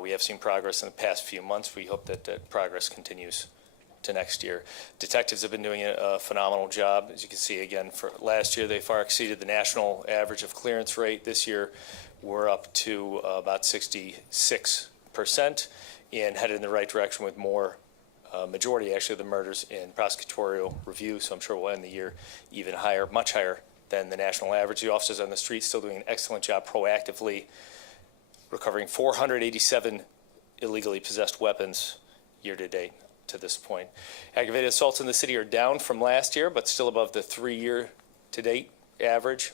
We have seen progress in the past few months. We hope that that progress continues to next year. Detectives have been doing a phenomenal job. As you can see, again, for last year, they far exceeded the national average of clearance rate. This year, we're up to about 66% and headed in the right direction with more majority, actually, of the murders in prosecutorial review. So I'm sure we'll end the year even higher, much higher than the national average. The officers on the street still doing an excellent job proactively recovering 487 illegally possessed weapons year to date to this point. Aggravated assaults in the city are down from last year, but still above the 3-year to date average.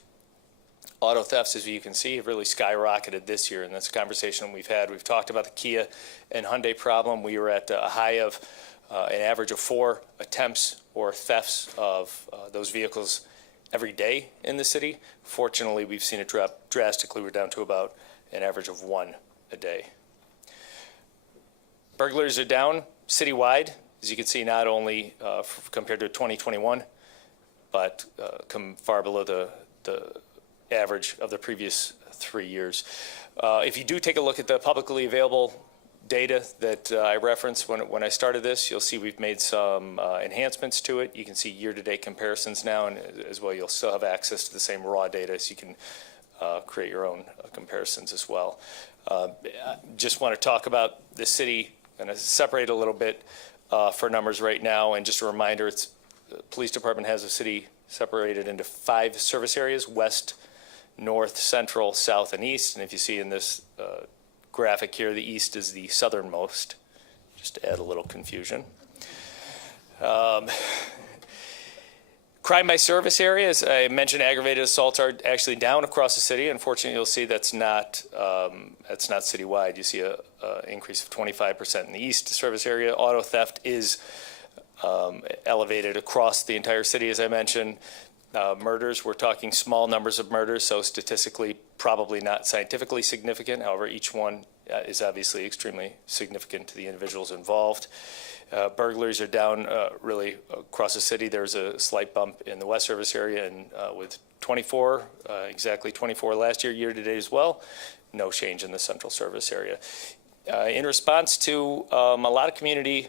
Auto thefts, as you can see, have really skyrocketed this year, and that's a conversation we've had. We've talked about the Kia and Hyundai problem. We were at a high of an average of 4 attempts or thefts of those vehicles every day in the city. Fortunately, we've seen it drop drastically. We're down to about an average of 1 a day. Burglaries are down citywide, as you can see, not only compared to 2021, but come far below the average of the previous 3 years. If you do take a look at the publicly available data that I referenced when I started this, you'll see we've made some enhancements to it. You can see year-to-date comparisons now, and as well, you'll still have access to the same raw data, so you can create your own comparisons as well. Just want to talk about the city and separate a little bit for numbers right now. And just a reminder, the police department has the city separated into 5 service areas: west, north, central, south, and east. And if you see in this graphic here, the east is the southernmost, just to add a little confusion. Crime by service area, as I mentioned, aggravated assaults are actually down across the city. Unfortunately, you'll see that's not citywide. You see an increase of 25% in the east service area. Auto theft is elevated across the entire city, as I mentioned. Murders, we're talking small numbers of murders, so statistically probably not scientifically significant. However, each one is obviously extremely significant to the individuals involved. Burglaries are down really across the city. There's a slight bump in the west service area, and with 24, exactly 24 last year, year to date as well, no change in the central service area. In response to a lot of community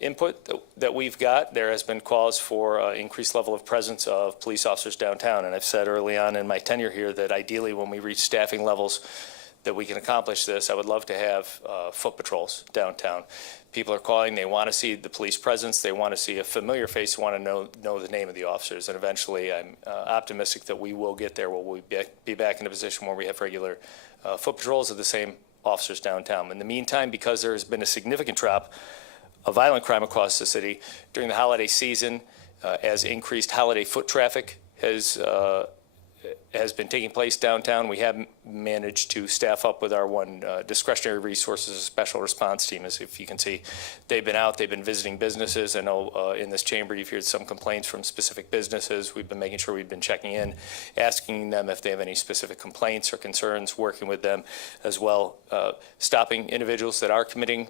input that we've got, there has been calls for increased level of presence of police officers downtown. And I've said early on in my tenure here that ideally when we reach staffing levels that we can accomplish this, I would love to have foot patrols downtown. People are calling, they want to see the police presence, they want to see a familiar face, they want to know the name of the officers. And eventually I'm optimistic that we will get there where we'll be back in a position where we have regular foot patrols of the same officers downtown. In the meantime, because there has been a significant drop of violent crime across the city during the holiday season, as increased holiday foot traffic has been taking place downtown, we have managed to staff up with our one discretionary resources special response team. As if you can see, they've been out, they've been visiting businesses. I know in this chamber you've heard some complaints from specific businesses. We've been making sure we've been checking in, asking them if they have any specific complaints or concerns, working with them as well, stopping individuals that are committing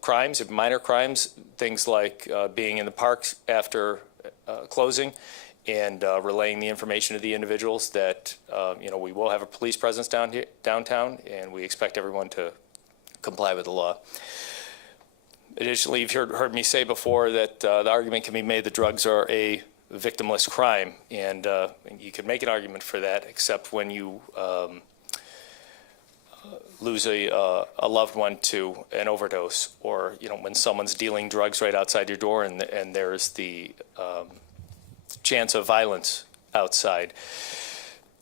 crimes, minor crimes, things like being in the parks after closing, and relaying the information to the individuals that we will have a police presence downtown, and we expect everyone to comply with the law. Additionally, you've heard me say before that the argument can be made that drugs are a victimless crime, and you can make an argument for that, except when you lose a loved one to an overdose, or when someone's dealing drugs right outside your door, and there's the chance of violence outside.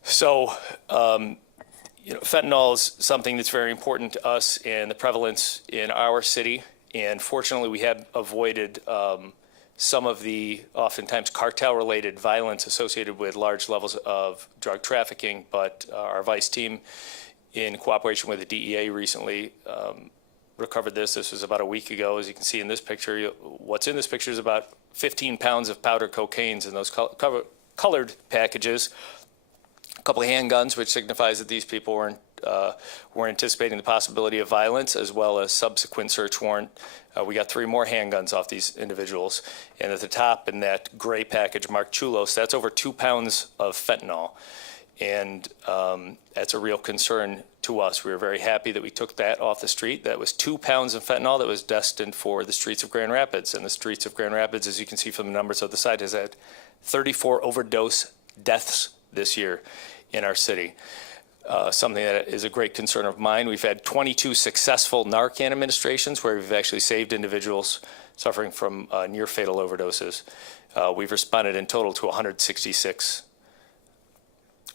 So, fentanyl is something that's very important to us and the prevalence in our city. And fortunately, we have avoided some of the oftentimes cartel-related violence associated with large levels of drug trafficking. But our vice team, in cooperation with the DEA, recently recovered this. This was about a week ago. As you can see in this picture, what's in this picture is about 15 pounds of powdered cocaine in those colored packages. A couple of handguns, which signifies that these people were anticipating the possibility of violence, as well as subsequent search warrant. We got 3 more handguns off these individuals. And at the top in that gray package marked Chulos, that's over 2 pounds of fentanyl. And that's a real concern to us. We were very happy that we took that off the street. That was 2 pounds of fentanyl that was destined for the streets of Grand Rapids. And the streets of Grand Rapids, as you can see from the numbers of the site, has had 34 overdose deaths this year in our city. Something that is a great concern of mine. We've had 22 successful Narcan administrations where we've actually saved individuals suffering from near fatal overdoses. We've responded in total to 166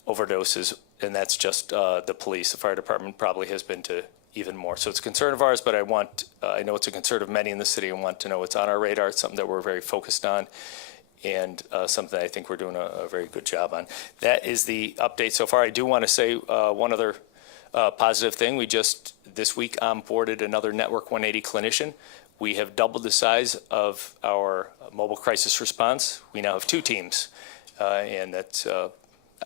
overdoses, and that's just the police. The fire department probably has been to even more. So it's a concern of ours, but I know it's a concern of many in the city and want to know it's on our radar. It's something that we're very focused on, and something that I think we're doing a very good job on. That is the update so far. I do want to say one other positive thing. We just this week onboarded another Network 180 clinician. We have doubled the size of our mobile crisis response. We now have 2 teams, and that's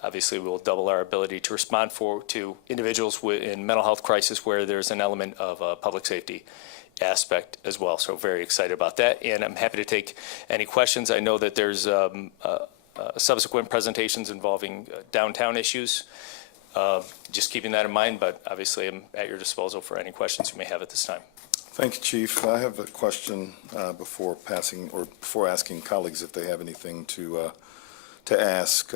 obviously will double our ability to respond to individuals in mental health crisis where there's an element of public safety aspect as well. So very excited about that, and I'm happy to take any questions. I know that there's subsequent presentations involving downtown issues. Just keeping that in mind, but obviously I'm at your disposal for any questions you may have at this time. Thank you, Chief. I have a question before asking colleagues if they have anything to ask.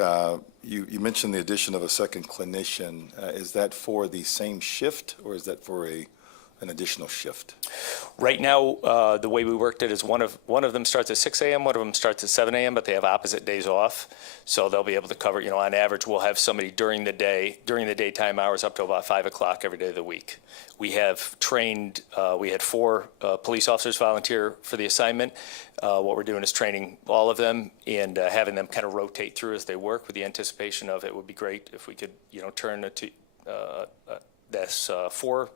You mentioned the addition of a second clinician. Is that for the same shift, or is that for an additional shift? Right now, the way we worked it is one of them starts at 6 a.m., one of them starts at 7 a.m., but they have opposite days off. So they'll be able to cover, on average, we'll have somebody during the daytime hours up to about 5 o'clock every day of the week. We have trained, we had 4 police officers volunteer for the assignment. What we're doing is training all of them and having them kind of rotate through as they work, with the anticipation of it would be great if we could, turn that's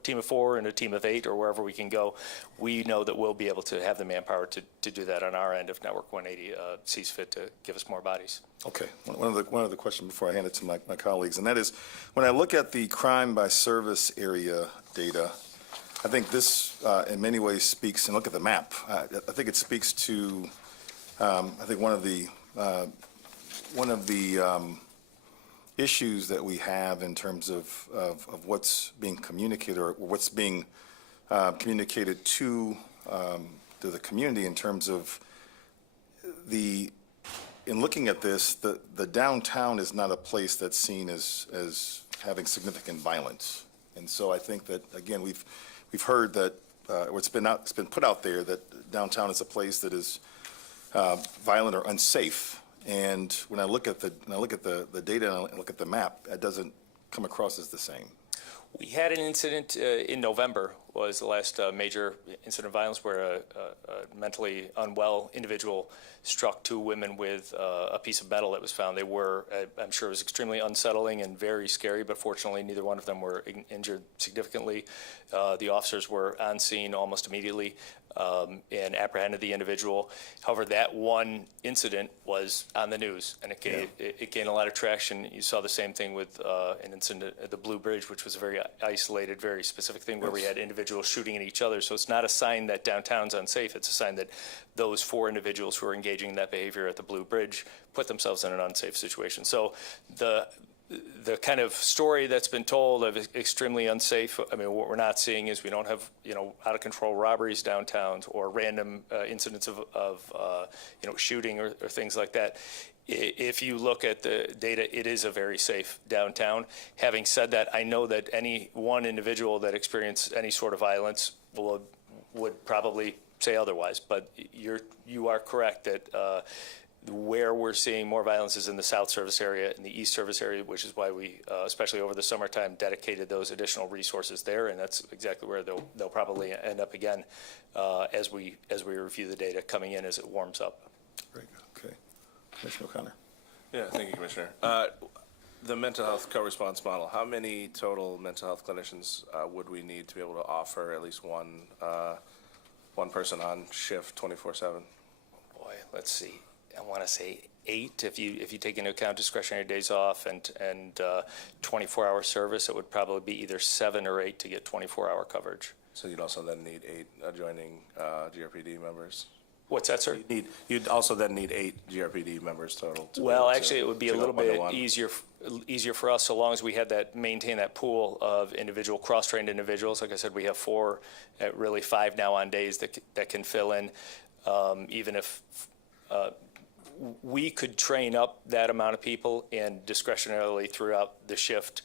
team of 4 and a team of 8, or wherever we can go. We know that we'll be able to have the manpower to do that on our end if Network 180 sees fit to give us more bodies. Okay. One other question before I hand it to my colleagues, and that is, when I look at the crime by service area data, I think this in many ways speaks, and look at the map, I think it speaks to, I think one of the issues that we have in terms of what's being communicated, or what's being communicated to the community in terms of in looking at this, the downtown is not a place that's seen as having significant violence. And so I think that, again, we've heard that, or it's been put out there that downtown is a place that is violent or unsafe. And when I look at the data and I look at the map, it doesn't come across as the same. We had an incident in November, was the last major incident of violence, where a mentally unwell individual struck 2 women with a piece of metal that was found. They were, I'm sure it was extremely unsettling and very scary, but fortunately neither one of them were injured significantly. The officers were on scene almost immediately and apprehended the individual. However, that one incident was on the news, and it gained a lot of traction. You saw the same thing with an incident at the Blue Bridge, which was a very isolated, very specific thing where we had individuals shooting at each other. So it's not a sign that downtown's unsafe. It's a sign that those 4 individuals who are engaging in that behavior at the Blue Bridge put themselves in an unsafe situation. So the kind of story that's been told of extremely unsafe, I mean, what we're not seeing is we don't have, out of control robberies downtowns or random incidents of shooting or things like that. If you look at the data, it is a very safe downtown. Having said that, I know that any one individual that experienced any sort of violence would probably say otherwise, but you are correct that where we're seeing more violence is in the South Service area and the East Service area, which is why we, especially over the summertime, dedicated those additional resources there, and that's exactly where they'll probably end up again as we review the data coming in as it warms up. Very good. Okay. Commissioner O'Connor. Yeah, thank you, Commissioner. The mental health co-response model, how many total mental health clinicians would we need to be able to offer at least one person on shift 24/7? Boy, let's see. I want to say 8 if you take into account discretionary days off and 24-hour service. It would probably be either 7 or 8 to get 24-hour coverage. So you'd also then need 8 adjoining GRPD members. What's that, sir? You'd also then need 8 GRPD members total. Well, actually, it would be a little bit easier. easier for us so long as we had maintain that pool of individual cross-trained individuals. Like I said, we have 4, really 5 now on days that can fill in. Even if we could train up that amount of people and discretionarily throughout the shift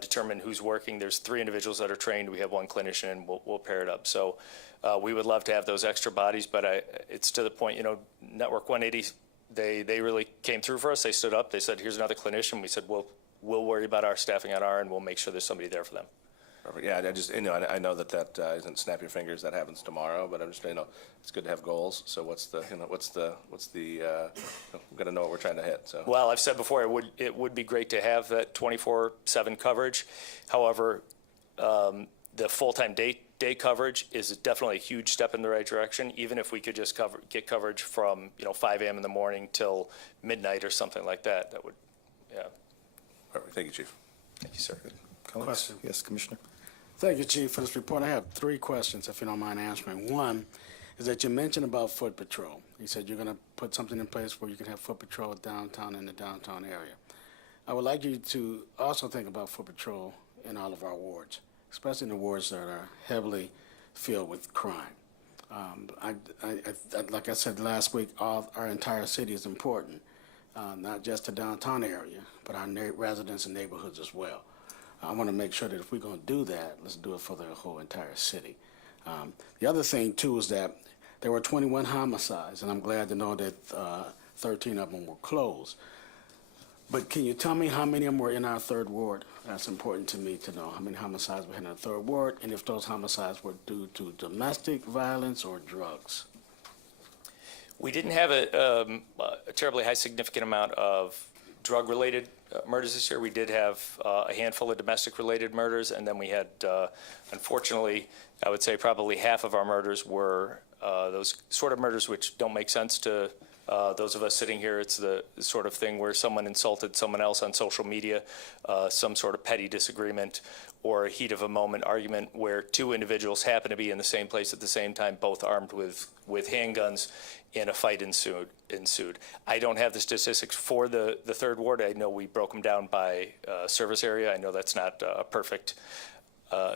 determine who's working. There's 3 individuals that are trained. We have 1 clinician, and we'll pair it up. So we would love to have those extra bodies, but it's to the point, Network 180, they really came through for us. They stood up. They said, here's another clinician. We said, we'll worry about our staffing on our end. We'll make sure there's somebody there for them. Perfect. Yeah, I just, I know that isn't snap your fingers, that happens tomorrow, but I'm just, it's good to have goals. So what's the, we've got to know what we're trying to hit, so. Well, I've said before, it would be great to have that 24/7 coverage. However, the full-time day coverage is definitely a huge step in the right direction. Even if we could just get coverage from 5 a.m. in the morning till midnight or something like that, that would, yeah. Perfect. Thank you, Chief. Thank you, sir. Colleagues? Question. Yes, Commissioner. Thank you, Chief, for this report. I have 3 questions, if you don't mind answering. One is that you mentioned about foot patrol. You said you're going to put something in place where you can have foot patrol downtown in the downtown area. I would like you to also think about foot patrol in all of our wards, especially in the wards that are heavily filled with crime. Like I said last week, our entire city is important, not just the downtown area, but our residents and neighborhoods as well. I want to make sure that if we're going to do that, let's do it for the whole entire city. The other thing, too, is that there were 21 homicides, and I'm glad to know that 13 of them were closed. But can you tell me how many of them were in our 3rd ward? That's important to me to know how many homicides we had in our 3rd ward, and if those homicides were due to domestic violence or drugs. We didn't have a terribly high significant amount of drug-related murders this year. We did have a handful of domestic-related murders, and then we had, unfortunately, I would say probably half of our murders were those sort of murders which don't make sense to those of us sitting here. It's the sort of thing where someone insulted someone else on social media, some sort of petty disagreement or a heat of a moment argument where 2 individuals happen to be in the same place at the same time, both armed with handguns, and a fight ensued. I don't have the statistics for the 3rd ward. I know we broke them down by service area. I know that's not a perfect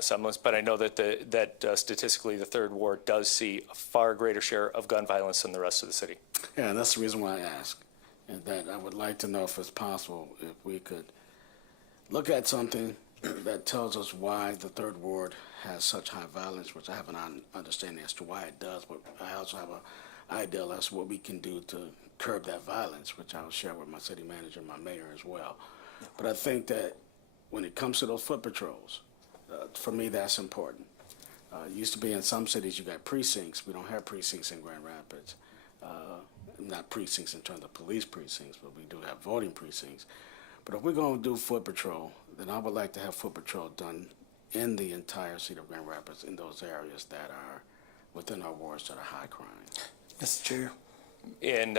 semblance, but I know that statistically the 3rd ward does see a far greater share of gun violence than the rest of the city. Yeah, and that's the reason why I ask. And that I would like to know if it's possible if we could look at something that tells us why the 3rd ward has such high violence, which I have an understanding as to why it does, but I also have an idea as to what we can do to curb that violence, which I will share with my city manager and my mayor as well. But I think that when it comes to those foot patrols, for me, that's important. It used to be in some cities you got precincts. We don't have precincts in Grand Rapids. Not precincts in terms of police precincts, but we do have voting precincts. But if we're going to do foot patrol, then I would like to have foot patrol done in the entire city of Grand Rapids in those areas that are within our wards that are high crime. Mr. Chair. And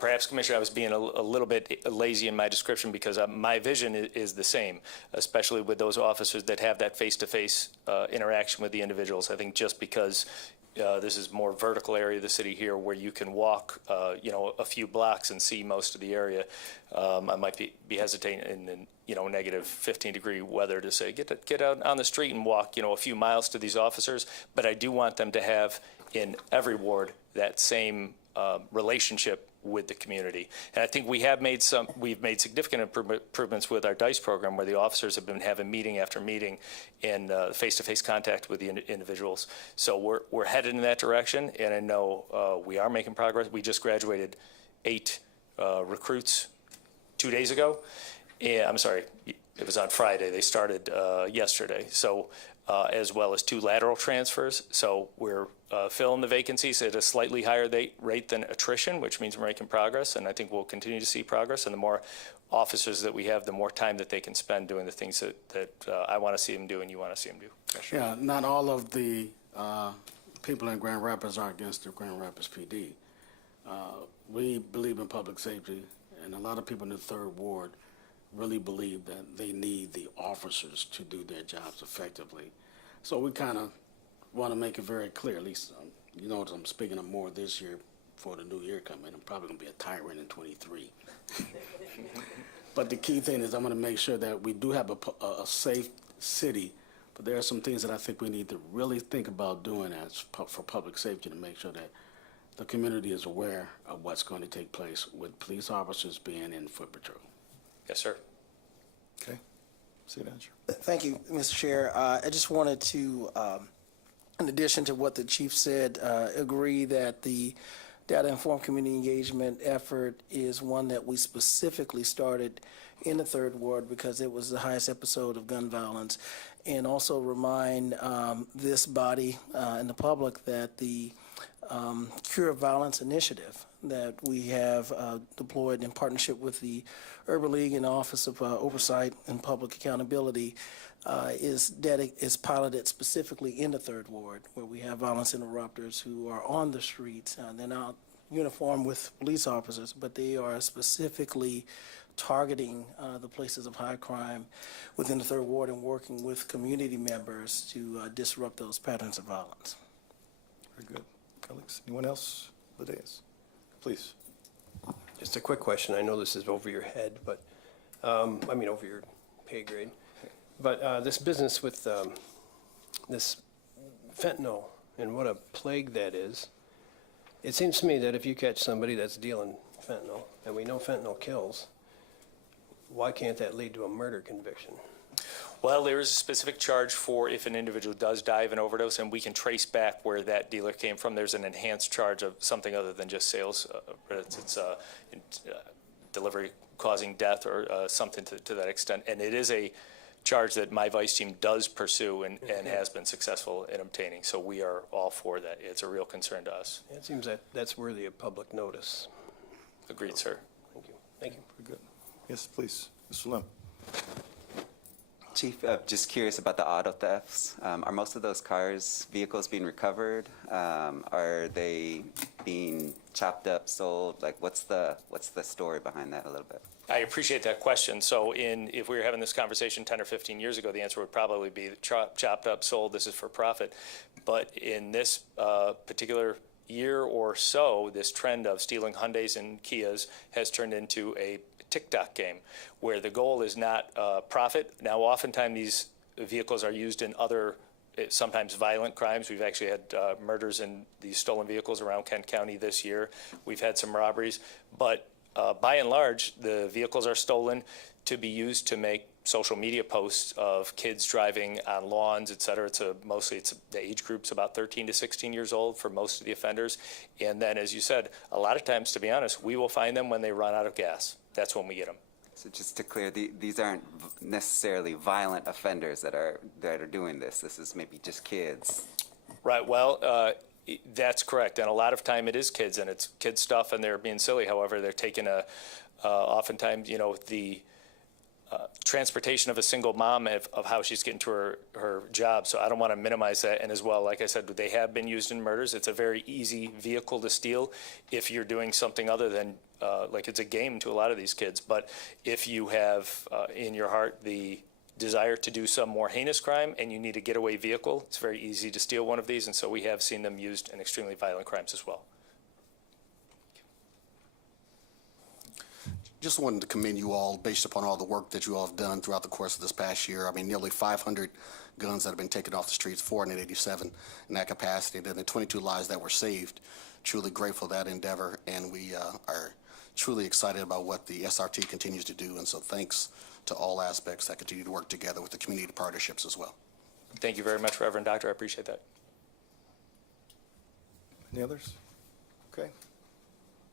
perhaps, Commissioner, I was being a little bit lazy in my description because my vision is the same, especially with those officers that have that face-to-face interaction with the individuals. I think just because this is more vertical area of the city here where you can walk, a few blocks and see most of the area, I might be hesitating in negative 15-degree weather to say get out on the street and walk, a few miles to these officers. But I do want them to have in every ward that same relationship with the community. And I think we've made significant improvements with our DICE program where the officers have been having meeting after meeting and face-to-face contact with the individuals. So we're headed in that direction, and I know we are making progress. We just graduated 8 recruits 2 days ago. I'm sorry, it was on Friday. They started yesterday. So as well as 2 lateral transfers. So we're filling the vacancies at a slightly higher rate than attrition, which means we're making progress, and I think we'll continue to see progress. And the more officers that we have, the more time that they can spend doing the things that I want to see them do and you want to see them do. Yeah, not all of the people in Grand Rapids are against the Grand Rapids PD. We believe in public safety, and a lot of people in the 3rd ward really believe that they need the officers to do their jobs effectively. So we kind of want to make it very clear, at least, I'm speaking of more this year for the new year coming. I'm probably going to be a tyrant in 23. But the key thing is I'm going to make sure that we do have a safe city, but there are some things that I think we need to really think about doing for public safety to make sure that the community is aware of what's going to take place with police officers being in foot patrol. Yes, sir. Okay. City Manager. Thank you, Mr. Chair. I just wanted to, in addition to what the chief said, agree that the data-informed community engagement effort is one that we specifically started in the Third Ward because it was the highest episode of gun violence, and also remind this body and the public that the Cure Violence Initiative that we have deployed in partnership with the Urban League and the Office of Oversight and Public Accountability is piloted specifically in the Third Ward, where we have violence interrupters who are on the streets. They're not uniformed with police officers, but they are specifically targeting the places of high crime within the Third Ward and working with community members to disrupt those patterns of violence. Very good. Colleagues, anyone else for the dais? Please. Just a quick question. I know this is over your head, but, over your pay grade. But this business with this fentanyl and what a plague that is, it seems to me that if you catch somebody that's dealing fentanyl, and we know fentanyl kills, why can't that lead to a murder conviction? Well, there is a specific charge for if an individual does die of an overdose, and we can trace back where that dealer came from. There's an enhanced charge of something other than just sales. It's delivery causing death or something to that extent. And it is a charge that my vice team does pursue and has been successful in obtaining. So we are all for that. It's a real concern to us. It seems that that's worthy of public notice. Agreed, sir. Thank you. Thank you. Very good. Yes, please. Mr. Lim. Chief, just curious about the auto thefts. Are most of those vehicles being recovered? Are they being chopped up, sold? Like, what's the story behind that a little bit? I appreciate that question. So if we were having this conversation 10 or 15 years ago, the answer would probably be chopped up, sold, this is for profit. But in this particular year or so, this trend of stealing Hyundais and Kias has turned into a TikTok game where the goal is not profit. Now, oftentimes these vehicles are used in other, sometimes violent crimes. We've actually had murders in these stolen vehicles around Kent County this year. We've had some robberies, but by and large, the vehicles are stolen to be used to make social media posts of kids driving on lawns, et cetera. Mostly the age group's about 13 to 16 years old for most of the offenders. And then, as you said, a lot of times, to be honest, we will find them when they run out of gas. That's when we get them. So just to clear, these aren't necessarily violent offenders that are doing this. This is maybe just kids. Right. Well, that's correct. And a lot of time it is kids, and it's kid stuff, and they're being silly. However, they're taking oftentimes, the transportation of a single mom of how she's getting to her job. So I don't want to minimize that. And as well, like I said, they have been used in murders. It's a very easy vehicle to steal if you're doing something other than, like it's a game to a lot of these kids. But if you have in your heart the desire to do some more heinous crime and you need a getaway vehicle, it's very easy to steal one of these. And so we have seen them used in extremely violent crimes as well. Just wanted to commend you all based upon all the work that you all have done throughout the course of this past year. I mean, nearly 500 guns that have been taken off the streets, 487 in that capacity, and then the 22 lives that were saved. Truly grateful for that endeavor, and we are truly excited about what the SRT continues to do. And so thanks to all aspects that continue to work together with the community partnerships as well. Thank you very much, Reverend Doctor. I appreciate that. Any others? Okay.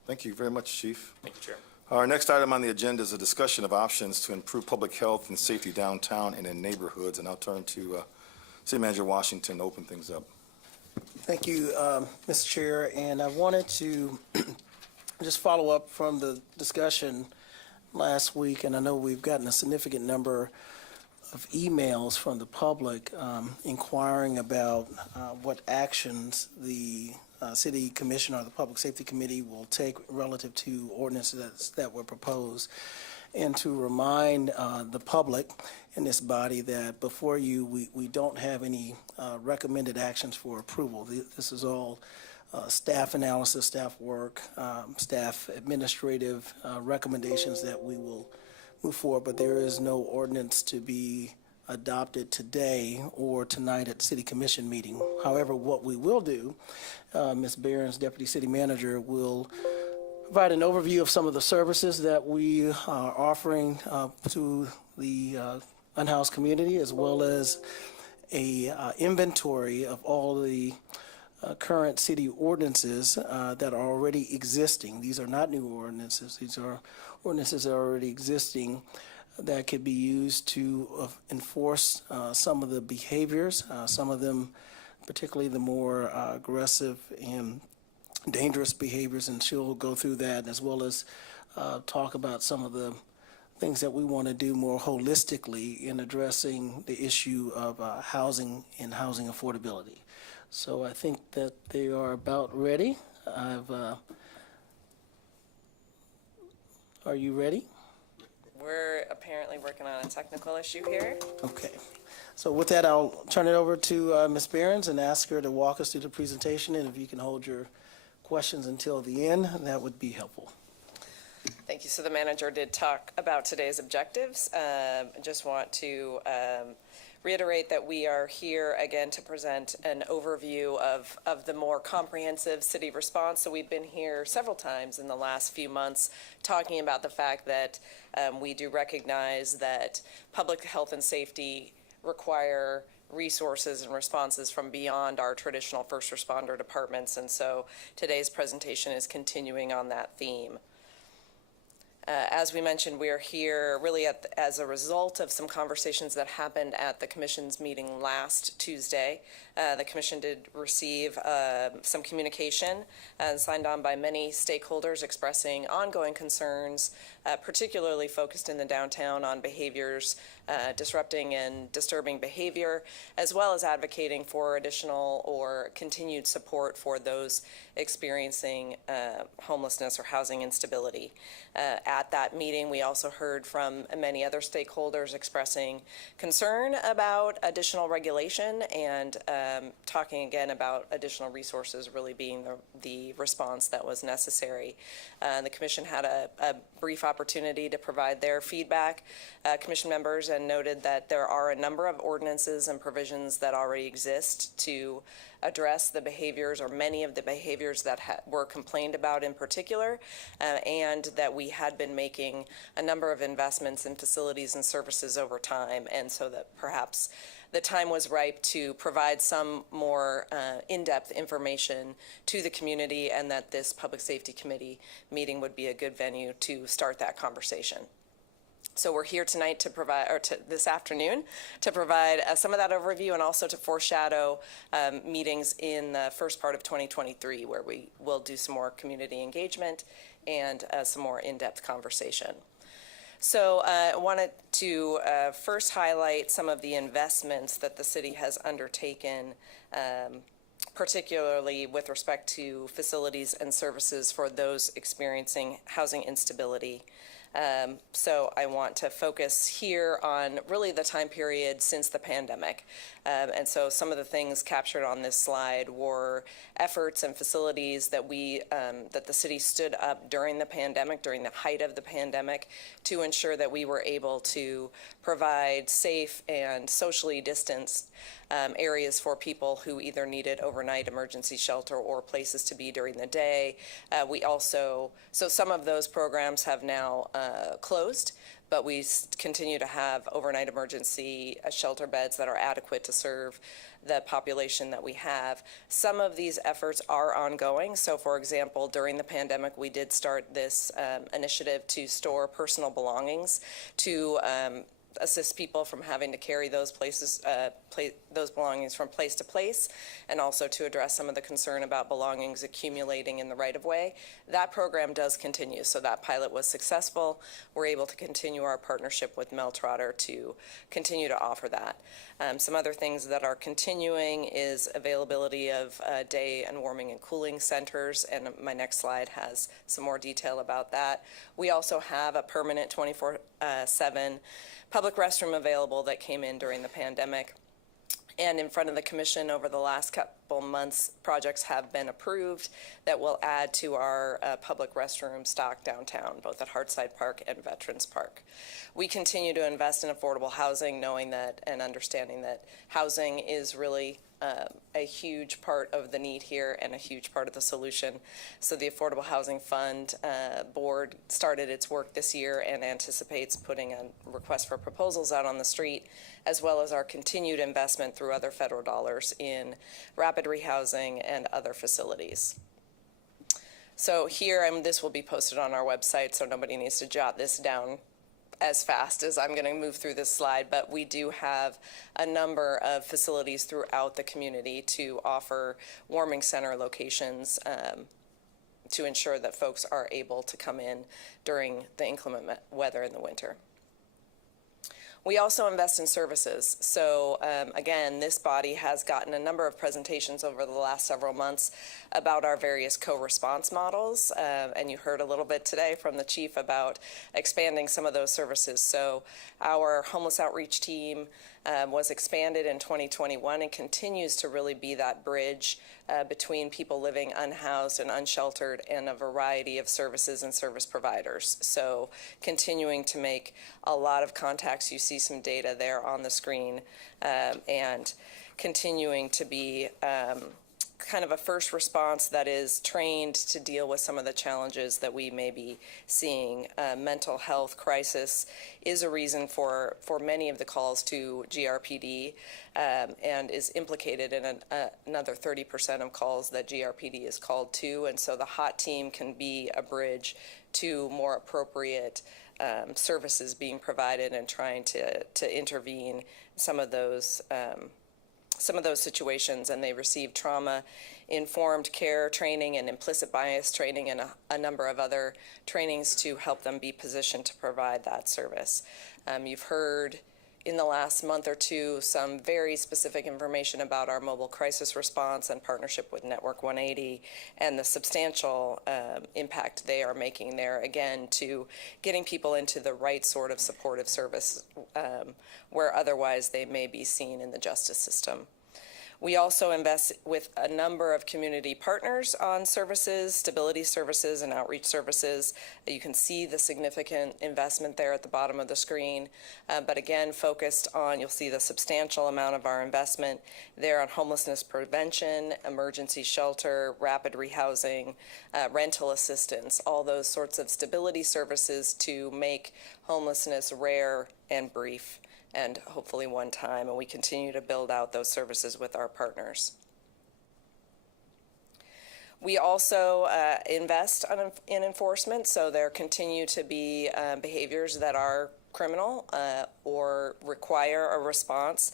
Thank you very much, Chief. Thank you, Chair. Our next item on the agenda is a discussion of options to improve public health and safety downtown and in neighborhoods. And I'll turn to City Manager Washington to open things up. Thank you, Mr. Chair. And I wanted to just follow up from the discussion last week, and I know we've gotten a significant number of emails from the public inquiring about what actions the City Commission or the Public Safety Committee will take relative to ordinances that were proposed, and to remind the public in this body that before you, we don't have any recommended actions for approval. This is all staff analysis, staff work, staff administrative recommendations that we will move forward, but there is no ordinance to be adopted today or tonight at the City Commission meeting. However, what we will do, Ms. Barron's Deputy City Manager will provide an overview of some of the services that we are offering to the unhoused community, as well as a inventory of all the current city ordinances that are already existing. These are not new ordinances. These are ordinances that are already existing that could be used to enforce some of the behaviors, some of them, particularly the more aggressive and dangerous behaviors, and she'll go through that, as well as talk about some of the things that we want to do more holistically in addressing the issue of housing and housing affordability. So I think that they are about ready. Are you ready? We're apparently working on a technical issue here. Okay. So with that, I'll turn it over to Ms. Behrens and ask her to walk us through the presentation, and if you can hold your questions until the end, that would be helpful. Thank you. So the manager did talk about today's objectives. I just want to reiterate that we are here again to present an overview of the more comprehensive city response. So we've been here several times in the last few months talking about the fact that we do recognize that public health and safety require resources and responses from beyond our traditional first responder departments. And so today's presentation is continuing on that theme. As we mentioned, we are here really as a result of some conversations that happened at the Commission's meeting last Tuesday. The Commission did receive some communication signed on by many stakeholders expressing ongoing concerns, particularly focused in the downtown on behaviors, disrupting and disturbing behavior, as well as advocating for additional or continued support for those experiencing homelessness or housing instability. At that meeting, we also heard from many other stakeholders expressing concern about additional regulation and talking again about additional resources really being the response that was necessary. The Commission had a brief opportunity to provide their feedback, Commission members, and noted that there are a number of ordinances and provisions that already exist to address the behaviors, or many of the behaviors that were complained about in particular, and that we had been making a number of investments in facilities and services over time, and so that perhaps the time was ripe to provide some more in-depth information to the community, and that this Public Safety Committee meeting would be a good venue to start that conversation. So we're here tonight to provide, or this afternoon, to provide some of that overview, and also to foreshadow meetings in the first part of 2023, where we will do some more community engagement and some more in-depth conversation. So I wanted to first highlight some of the investments that the city has undertaken, particularly with respect to facilities and services for those experiencing housing instability. So I want to focus here on really the time period since the pandemic. And so some of the things captured on this slide were efforts and facilities that that the city stood up during the pandemic, during the height of the pandemic, to ensure that we were able to provide safe and socially distanced areas for people who either needed overnight emergency shelter or places to be during the day. So some of those programs have now closed, but we continue to have overnight emergency shelter beds that are adequate to serve the population that we have. Some of these efforts are ongoing. So for example, during the pandemic, we did start this initiative to store personal belongings to assist people from having to carry those those belongings from place to place, and also to address some of the concern about belongings accumulating in the right-of-way. That program does continue, so that pilot was successful. We're able to continue our partnership with Mel Trotter to continue to offer that. Some other things that are continuing is availability of day and warming and cooling centers, and my next slide has some more detail about that. We also have a permanent 24/7 public restroom available that came in during the pandemic. and in front of the commission over the last couple months, projects have been approved that will add to our public restroom stock downtown, both at Hartside Park and Veterans Park. We continue to invest in affordable housing, knowing that and understanding that housing is really a huge part of the need here and a huge part of the solution. So the Affordable Housing Fund Board started its work this year and anticipates putting a request for proposals out on the street, as well as our continued investment through other federal dollars in rapid rehousing and other facilities. So here, and this will be posted on our website, so nobody needs to jot this down as fast as I'm going to move through this slide, but we do have a number of facilities throughout the community to offer warming center locations to ensure that folks are able to come in during the inclement weather in the winter. We also invest in services. So again, this body has gotten a number of presentations over the last several months about our various co-response models. And you heard a little bit today from the chief about expanding some of those services. So our homeless outreach team was expanded in 2021 and continues to really be that bridge between people living unhoused and unsheltered and a variety of services and service providers. So continuing to make a lot of contacts. You see some data there on the screen, and continuing to be kind of a first response that is trained to deal with some of the challenges that we may be seeing. Mental health crisis is a reason for many of the calls to GRPD, and is implicated in another 30% of calls that GRPD is called to. And so the HOT team can be a bridge to more appropriate services being provided and trying to intervene some of those situations. And they receive trauma-informed care training and implicit bias training and a number of other trainings to help them be positioned to provide that service. You've heard in the last month or two some very specific information about our mobile crisis response and partnership with Network 180 and the substantial impact they are making there, again, to getting people into the right sort of supportive service where otherwise they may be seen in the justice system. We also invest with a number of community partners on services, stability services, and outreach services. You can see the significant investment there at the bottom of the screen, but again, focused on, you'll see the substantial amount of our investment there on homelessness prevention, emergency shelter, rapid rehousing, rental assistance, all those sorts of stability services to make homelessness rare and brief, and hopefully one time, and we continue to build out those services with our partners. We also invest in enforcement, so there continue to be behaviors that are criminal or require a response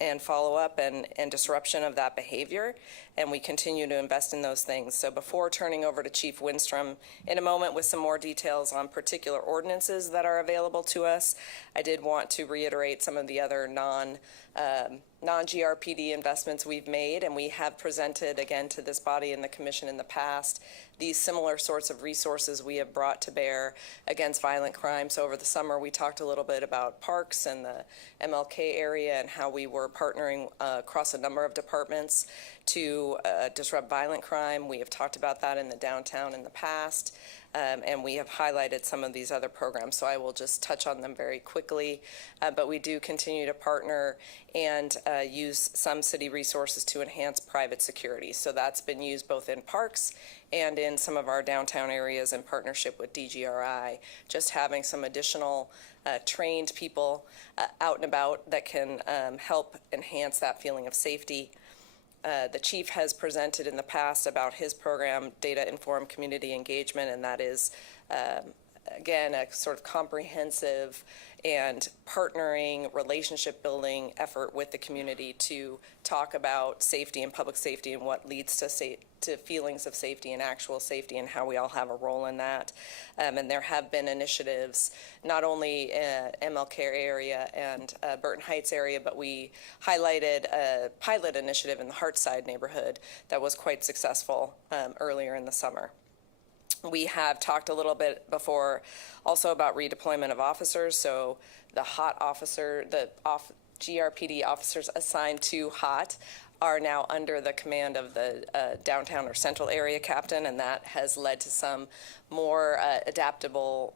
and follow-up and disruption of that behavior, and we continue to invest in those things. So before turning over to Chief Winstrom in a moment with some more details on particular ordinances that are available to us, I did want to reiterate some of the other non-GRPD investments we've made, and we have presented again to this body and the commission in the past these similar sorts of resources we have brought to bear against violent crime. So over the summer, we talked a little bit about parks and the MLK area and how we were partnering across a number of departments to disrupt violent crime. We have talked about that in the downtown in the past, and we have highlighted some of these other programs. So I will just touch on them very quickly, but we do continue to partner and use some city resources to enhance private security. So that's been used both in parks and in some of our downtown areas in partnership with DGRI, just having some additional trained people out and about that can help enhance that feeling of safety. The chief has presented in the past about his program, Data Informed Community Engagement, and that is, again, a sort of comprehensive and partnering, relationship building effort with the community to talk about safety and public safety and what leads to feelings of safety and actual safety and how we all have a role in that. And there have been initiatives, not only MLK area and Burton Heights area, but we highlighted a pilot initiative in the Hartside neighborhood that was quite successful earlier in the summer. We have talked a little bit before also about redeployment of officers. So the HOT officer, GRPD officers assigned to HOT are now under the command of the downtown or central area captain, and that has led to some more adaptable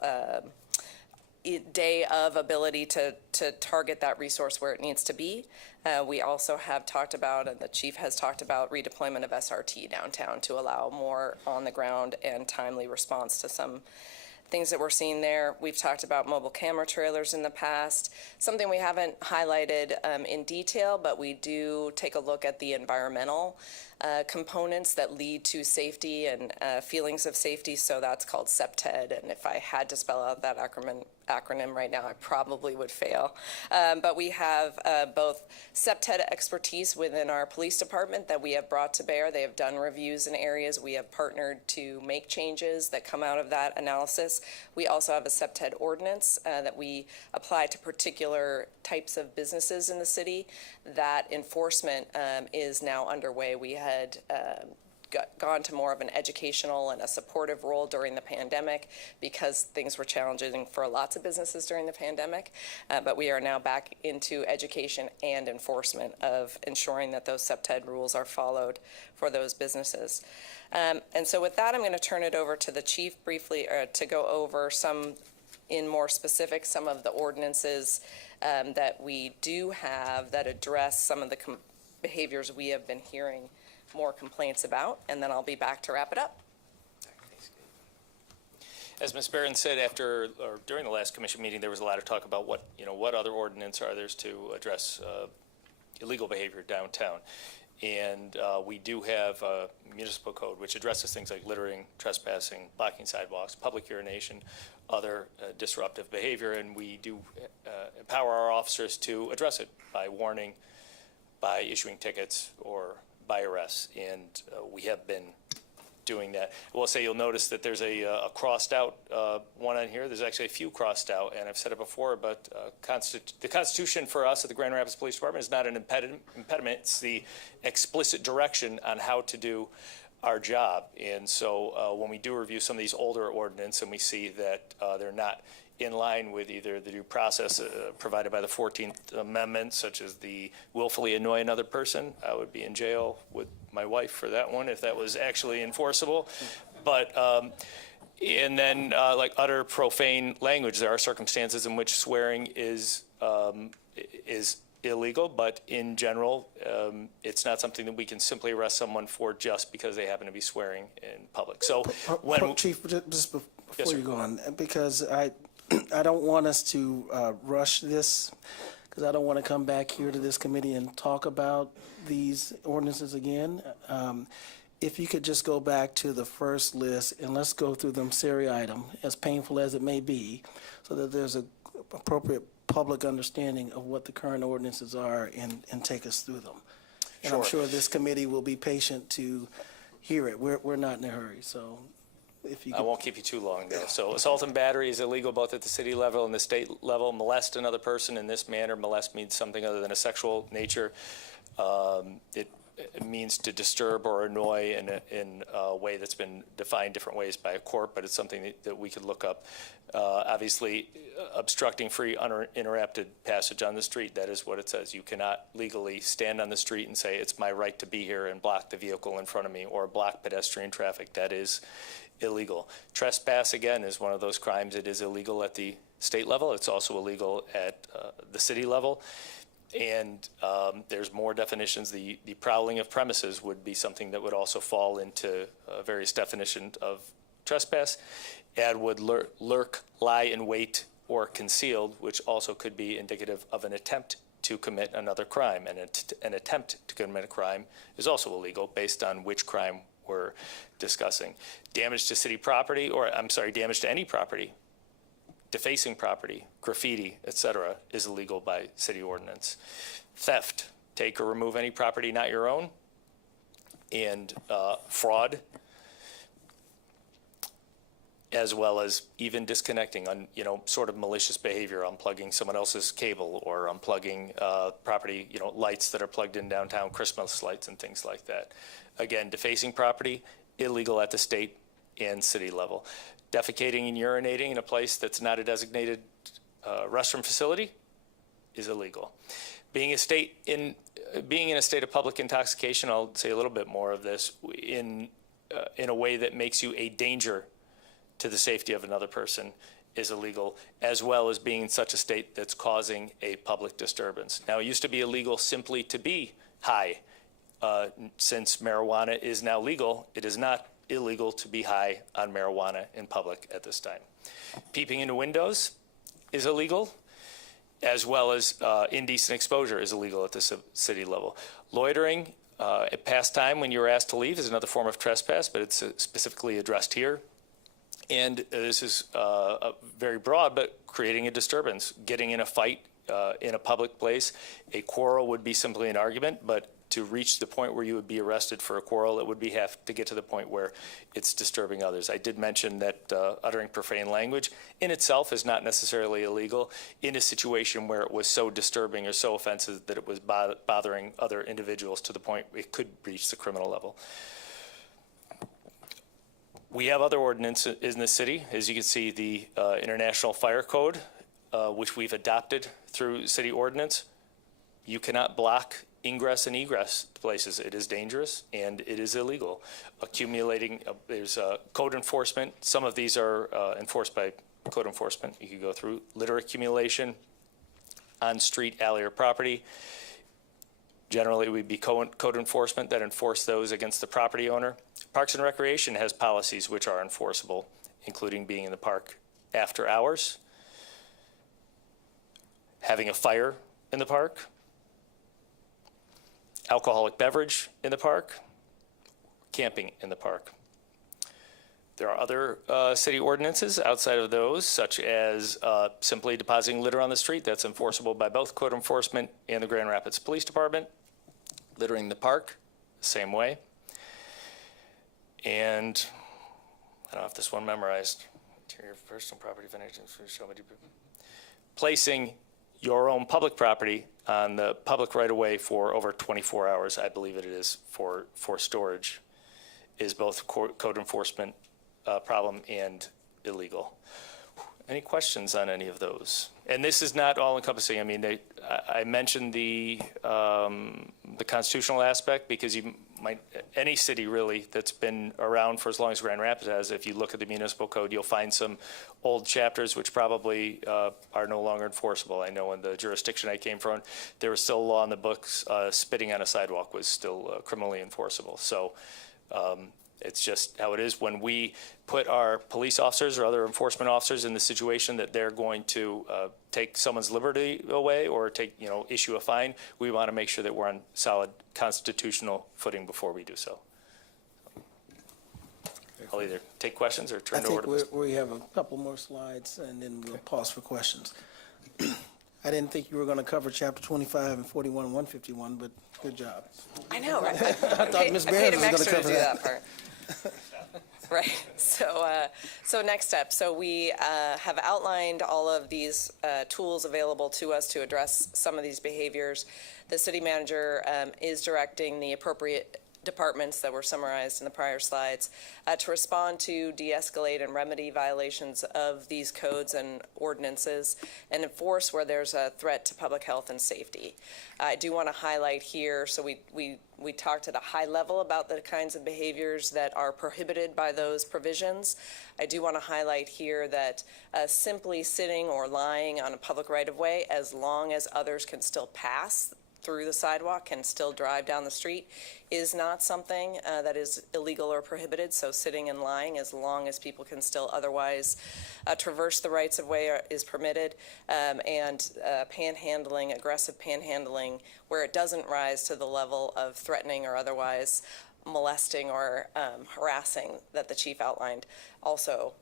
day of ability to target that resource where it needs to be. We also have talked about, and the chief has talked about, redeployment of SRT downtown to allow more on the ground and timely response to some things that we're seeing there. We've talked about mobile camera trailers in the past, something we haven't highlighted in detail, but we do take a look at the environmental components that lead to safety and feelings of safety. So that's called SEPTED. And if I had to spell out that acronym right now, I probably would fail. But we have both SEPTED expertise within our police department that we have brought to bear. They have done reviews in areas. We have partnered to make changes that come out of that analysis. We also have a SEPTED ordinance that we apply to particular types of businesses in the city. That enforcement is now underway. We had gone to more of an educational and a supportive role during the pandemic because things were challenging for lots of businesses during the pandemic. But we are now back into education and enforcement of ensuring that those SEPTED rules are followed for those businesses. And so with that, I'm going to turn it over to the chief briefly to go over some, in more specific, some of the ordinances that we do have that address some of the behaviors we have been hearing more complaints about, and then I'll be back to wrap it up. As Ms. Barron said, during the last commission meeting, there was a lot of talk about what other ordinance are there to address illegal behavior downtown. And we do have a municipal code which addresses things like littering, trespassing, blocking sidewalks, public urination, other disruptive behavior, and we do empower our officers to address it by warning, by issuing tickets, or by arrests, and we have been doing that. I will say you'll notice that there's a crossed out one on here. There's actually a few crossed out, and I've said it before, but the Constitution for us at the Grand Rapids Police Department is not an impediment. It's the explicit direction on how to do our job. And so when we do review some of these older ordinances and we see that they're not in line with either the due process provided by the 14th Amendment, such as the willfully annoy another person, I would be in jail with my wife for that one if that was actually enforceable. But and then like utter profane language, there are circumstances in which swearing is illegal, but in general, it's not something that we can simply arrest someone for just because they happen to be swearing in public. So when Chief, just before Yes, sir. you go on, because I don't want us to rush this, because I don't want to come back here to this committee and talk about these ordinances again. If you could just go back to the first list and let's go through them seriatim, as painful as it may be, so that there's an appropriate public understanding of what the current ordinances are and take us through them. And I'm sure this committee will be patient to hear it. We're not in a hurry, so if you I could. won't keep you too long there. So assault and battery is illegal both at the city level and the state level. Molest another person in this manner. Molest means something other than a sexual nature. It means to disturb or annoy in a way that's been defined different ways by a court, but it's something that we could look up. Obviously, obstructing free uninterrupted passage on the street, that is what it says. You cannot legally stand on the street and say, it's my right to be here, and block the vehicle in front of me or block pedestrian traffic. That is illegal. Trespass, again, is one of those crimes. It is illegal at the state level. It's also illegal at the city level. And there's more definitions. The prowling of premises would be something that would also fall into various definitions of trespass. Add would lurk, lie in wait, or concealed, which also could be indicative of an attempt to commit another crime. And an attempt to commit a crime is also illegal based on which crime we're discussing. Damage to city property, damage to any property, defacing property, graffiti, etc., is illegal by city ordinance. Theft, take or remove any property not your own, and fraud, as well as even disconnecting on, sort of malicious behavior, unplugging someone else's cable or unplugging property, lights that are plugged in downtown, Christmas lights and things like that. Again, defacing property, illegal at the state and city level. Defecating and urinating in a place that's not a designated restroom facility is illegal. being in a state of public intoxication, I'll say a little bit more of this, in a way that makes you a danger to the safety of another person is illegal, as well as being in such a state that's causing a public disturbance. Now, it used to be illegal simply to be high. Since marijuana is now legal, it is not illegal to be high on marijuana in public at this time. Peeping into windows is illegal, as well as indecent exposure is illegal at the city level. Loitering at past time when you're asked to leave is another form of trespass, but it's specifically addressed here. And this is very broad, but creating a disturbance, getting in a fight in a public place. A quarrel would be simply an argument, but to reach the point where you would be arrested for a quarrel, it would have to get to the point where it's disturbing others. I did mention that uttering profane language in itself is not necessarily illegal in a situation where it was so disturbing or so offensive that it was bothering other individuals to the point it could reach the criminal level. We have other ordinances in the city. As you can see, the International Fire Code, which we've adopted through city ordinance. You cannot block ingress and egress places. It is dangerous and it is illegal. Accumulating, there's code enforcement. Some of these are enforced by code enforcement. You could go through litter accumulation on street, alley, or property. Generally, it would be code enforcement that enforce those against the property owner. Parks and Recreation has policies which are enforceable, including being in the park after hours, having a fire in the park, alcoholic beverage in the park, camping in the park. There are other city ordinances outside of those, such as simply depositing litter on the street. That's enforceable by both code enforcement and the Grand Rapids Police Department. Littering the park, the same way. And I don't have this one memorized. Interior personal property, placing your own public property on the public right-of-way for over 24 hours, I believe it is, for storage, is both code enforcement problem and illegal. Any questions on any of those? And this is not all-encompassing. I mean, I mentioned the constitutional aspect because any city really that's been around for as long as Grand Rapids has, if you look at the municipal code, you'll find some old chapters which probably are no longer enforceable. I know in the jurisdiction I came from, there was still a law in the books, spitting on a sidewalk was still criminally enforceable. So it's just how it is. When we put our police officers or other enforcement officers in the situation that they're going to take someone's liberty away or issue a fine, we want to make sure that we're on solid constitutional footing before we do so. I'll either take questions or turn it over to I think we have a couple more slides and then we'll pause for questions. I didn't think you were going to cover chapter 25 and 41 and 151, but good job. I know, right? I thought Ms. I Barron paid was him going to extra to cover do that. that part. Right. So next step. So we have outlined all of these tools available to us to address some of these behaviors. The city manager is directing the appropriate departments that were summarized in the prior slides to respond to, de-escalate, and remedy violations of these codes and ordinances and enforce where there's a threat to public health and safety. I do want to highlight here, so we talked at a high level about the kinds of behaviors that are prohibited by those provisions. I do want to highlight here that simply sitting or lying on a public right-of-way, as long as others can still pass through the sidewalk, can still drive down the street, is not something that is illegal or prohibited. So sitting and lying, as long as people can still otherwise traverse the rights of way, is permitted. And panhandling, aggressive panhandling, where it doesn't rise to the level of threatening or otherwise molesting or harassing that the chief outlined, also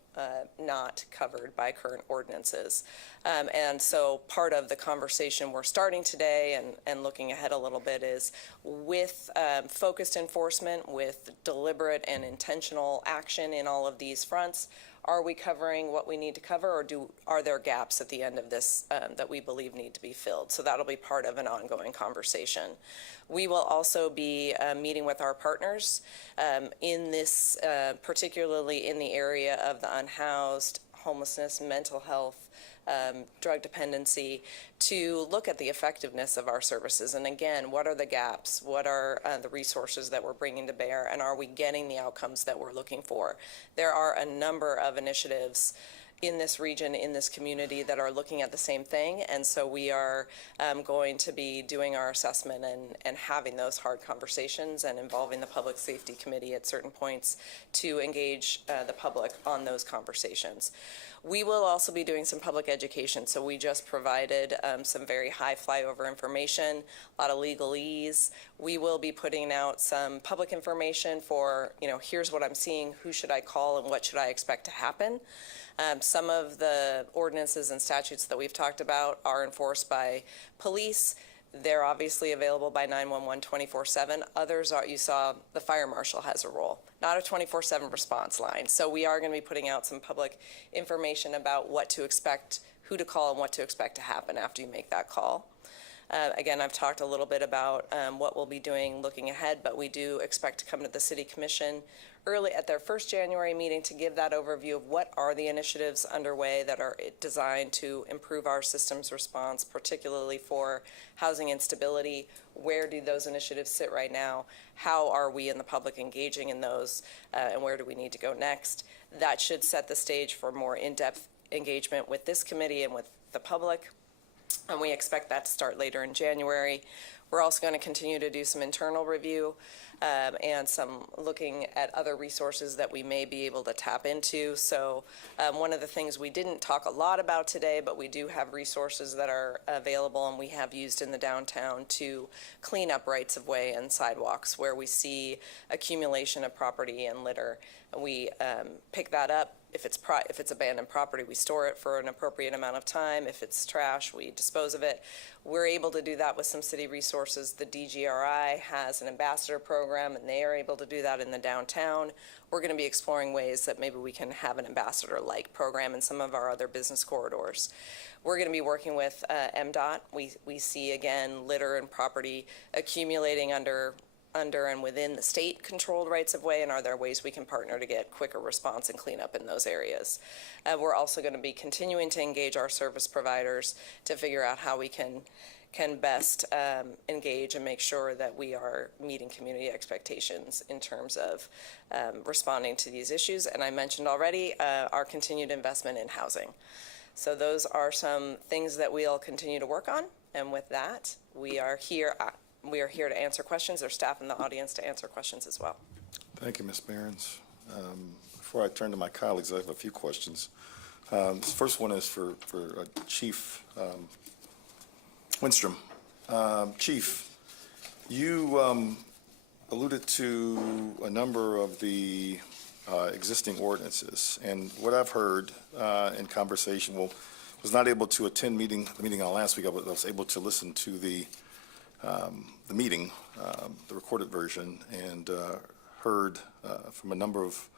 not covered by current ordinances. And so part of the conversation we're starting today and looking ahead a little bit is with focused enforcement, with deliberate and intentional action in all of these fronts. Are we covering what we need to cover, or are there gaps at the end of this that we believe need to be filled? So that'll be part of an ongoing conversation. We will also be meeting with our partners in this, particularly in the area of the unhoused, homelessness, mental health, drug dependency, to look at the effectiveness of our services. And again, what are the gaps? What are the resources that we're bringing to bear? And are we getting the outcomes that we're looking for? There are a number of initiatives in this region, in this community, that are looking at the same thing. And so we are going to be doing our assessment and having those hard conversations and involving the Public Safety Committee at certain points to engage the public on those conversations. We will also be doing some public education. So we just provided some very high flyover information, a lot of legalese. We will be putting out some public information for, here's what I'm seeing, who should I call, and what should I expect to happen. Some of the ordinances and statutes that we've talked about are enforced by police. They're obviously available by 911 24/7. Others are, you saw the fire marshal has a role, not a 24/7 response line. So we are going to be putting out some public information about what to expect, who to call, and what to expect to happen after you make that call. Again, I've talked a little bit about what we'll be doing looking ahead, but we do expect to come to the City Commission early at their first January meeting to give that overview of what are the initiatives underway that are designed to improve our system's response, particularly for housing instability. Where do those initiatives sit right now? How are we in the public engaging in those? And where do we need to go next? That should set the stage for more in-depth engagement with this committee and with the public. And we expect that to start later in January. We're also going to continue to do some internal review and some looking at other resources that we may be able to tap into. So one of the things we didn't talk a lot about today, but we do have resources that are available and we have used in the downtown to clean up rights of way and sidewalks where we see accumulation of property and litter. We pick that up. If it's abandoned property, we store it for an appropriate amount of time. If it's trash, we dispose of it. We're able to do that with some city resources. The DGRI has an ambassador program, and they are able to do that in the downtown. We're going to be exploring ways that maybe we can have an ambassador-like program in some of our other business corridors. We're going to be working with MDOT. We see, again, litter and property accumulating under and within the state-controlled rights-of-way, and are there ways we can partner to get quicker response and cleanup in those areas? We're also going to be continuing to engage our service providers to figure out how we can best engage and make sure that we are meeting community expectations in terms of responding to these issues. And I mentioned already our continued investment in housing. So those are some things that we'll continue to work on. And with that, we are here to answer questions. There's staff in the audience to answer questions as well. Thank you, Ms. Behrens. Before I turn to my colleagues, I have a few questions. This first one is for Chief Winstrom. Chief, you alluded to a number of the existing ordinances, and what I've heard in conversation, was not able to attend the meeting on last week. I was able to listen to the meeting, the recorded version, and heard from a number of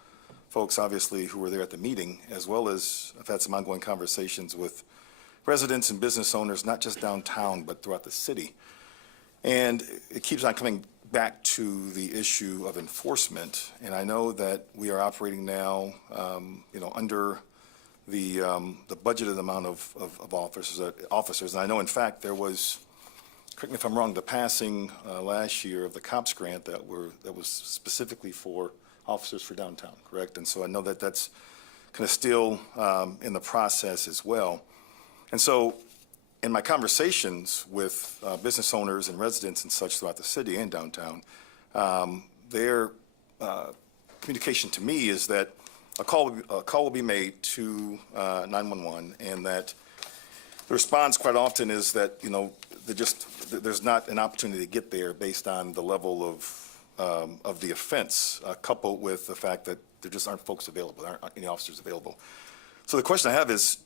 folks, obviously, who were there at the meeting, as well as I've had some ongoing conversations with residents and business owners, not just downtown, but throughout the city. And it keeps on coming back to the issue of enforcement. And I know that we are operating now, under the budgeted amount of officers. And I know, in fact, there was, correct me if I'm wrong, the passing last year of the COPS grant that was specifically for officers for downtown, correct? And so I know that that's kind of still in the process as well. And so in my conversations with business owners and residents and such throughout the city and downtown, their communication to me is that a call will be made to 911, and that the response quite often is that, there's not an opportunity to get there based on the level of the offense, coupled with the fact that there just aren't folks available, there aren't any officers available. So the question I have is,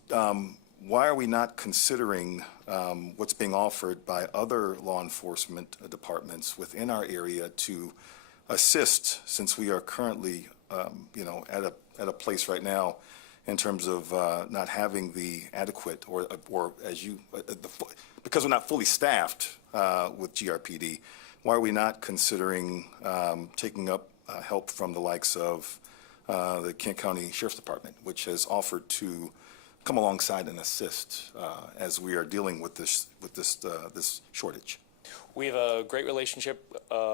why are we not considering what's being offered by other law enforcement departments within our area to assist, since we are currently, at a place right now in terms of not having the adequate, or as you, because we're not fully staffed with GRPD, why are we not considering taking up help from the likes of the Kent County Sheriff's Department, which has offered to come alongside and assist as we are dealing with this shortage. We have a great relationship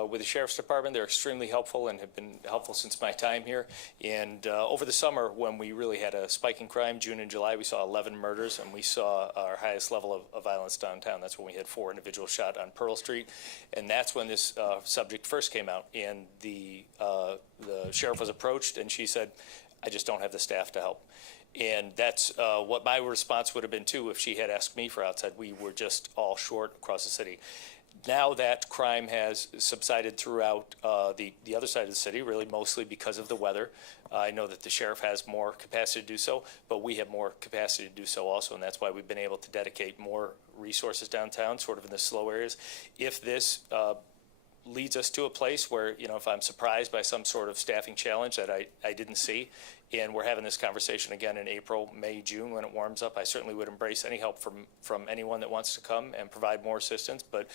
with the Sheriff's Department. They're extremely helpful and have been helpful since my time here. And over the summer, when we really had a spike in crime, June and July, we saw 11 murders, and we saw our highest level of violence downtown. That's when we had 4 individuals shot on Pearl Street, and that's when this subject first came out. And the sheriff was approached, and she said, "I just don't have the staff to help." And that's what my response would have been, too, if she had asked me for outside. We were just all short across the city. Now that crime has subsided throughout the other side of the city, really mostly because of the weather. I know that the sheriff has more capacity to do so, but we have more capacity to do so also, and that's why we've been able to dedicate more resources downtown, sort of in the slow areas. If this leads us to a place where, if I'm surprised by some sort of staffing challenge that I didn't see, and we're having this conversation again in April, May, June, when it warms up, I certainly would embrace any help from anyone that wants to come and provide more assistance. But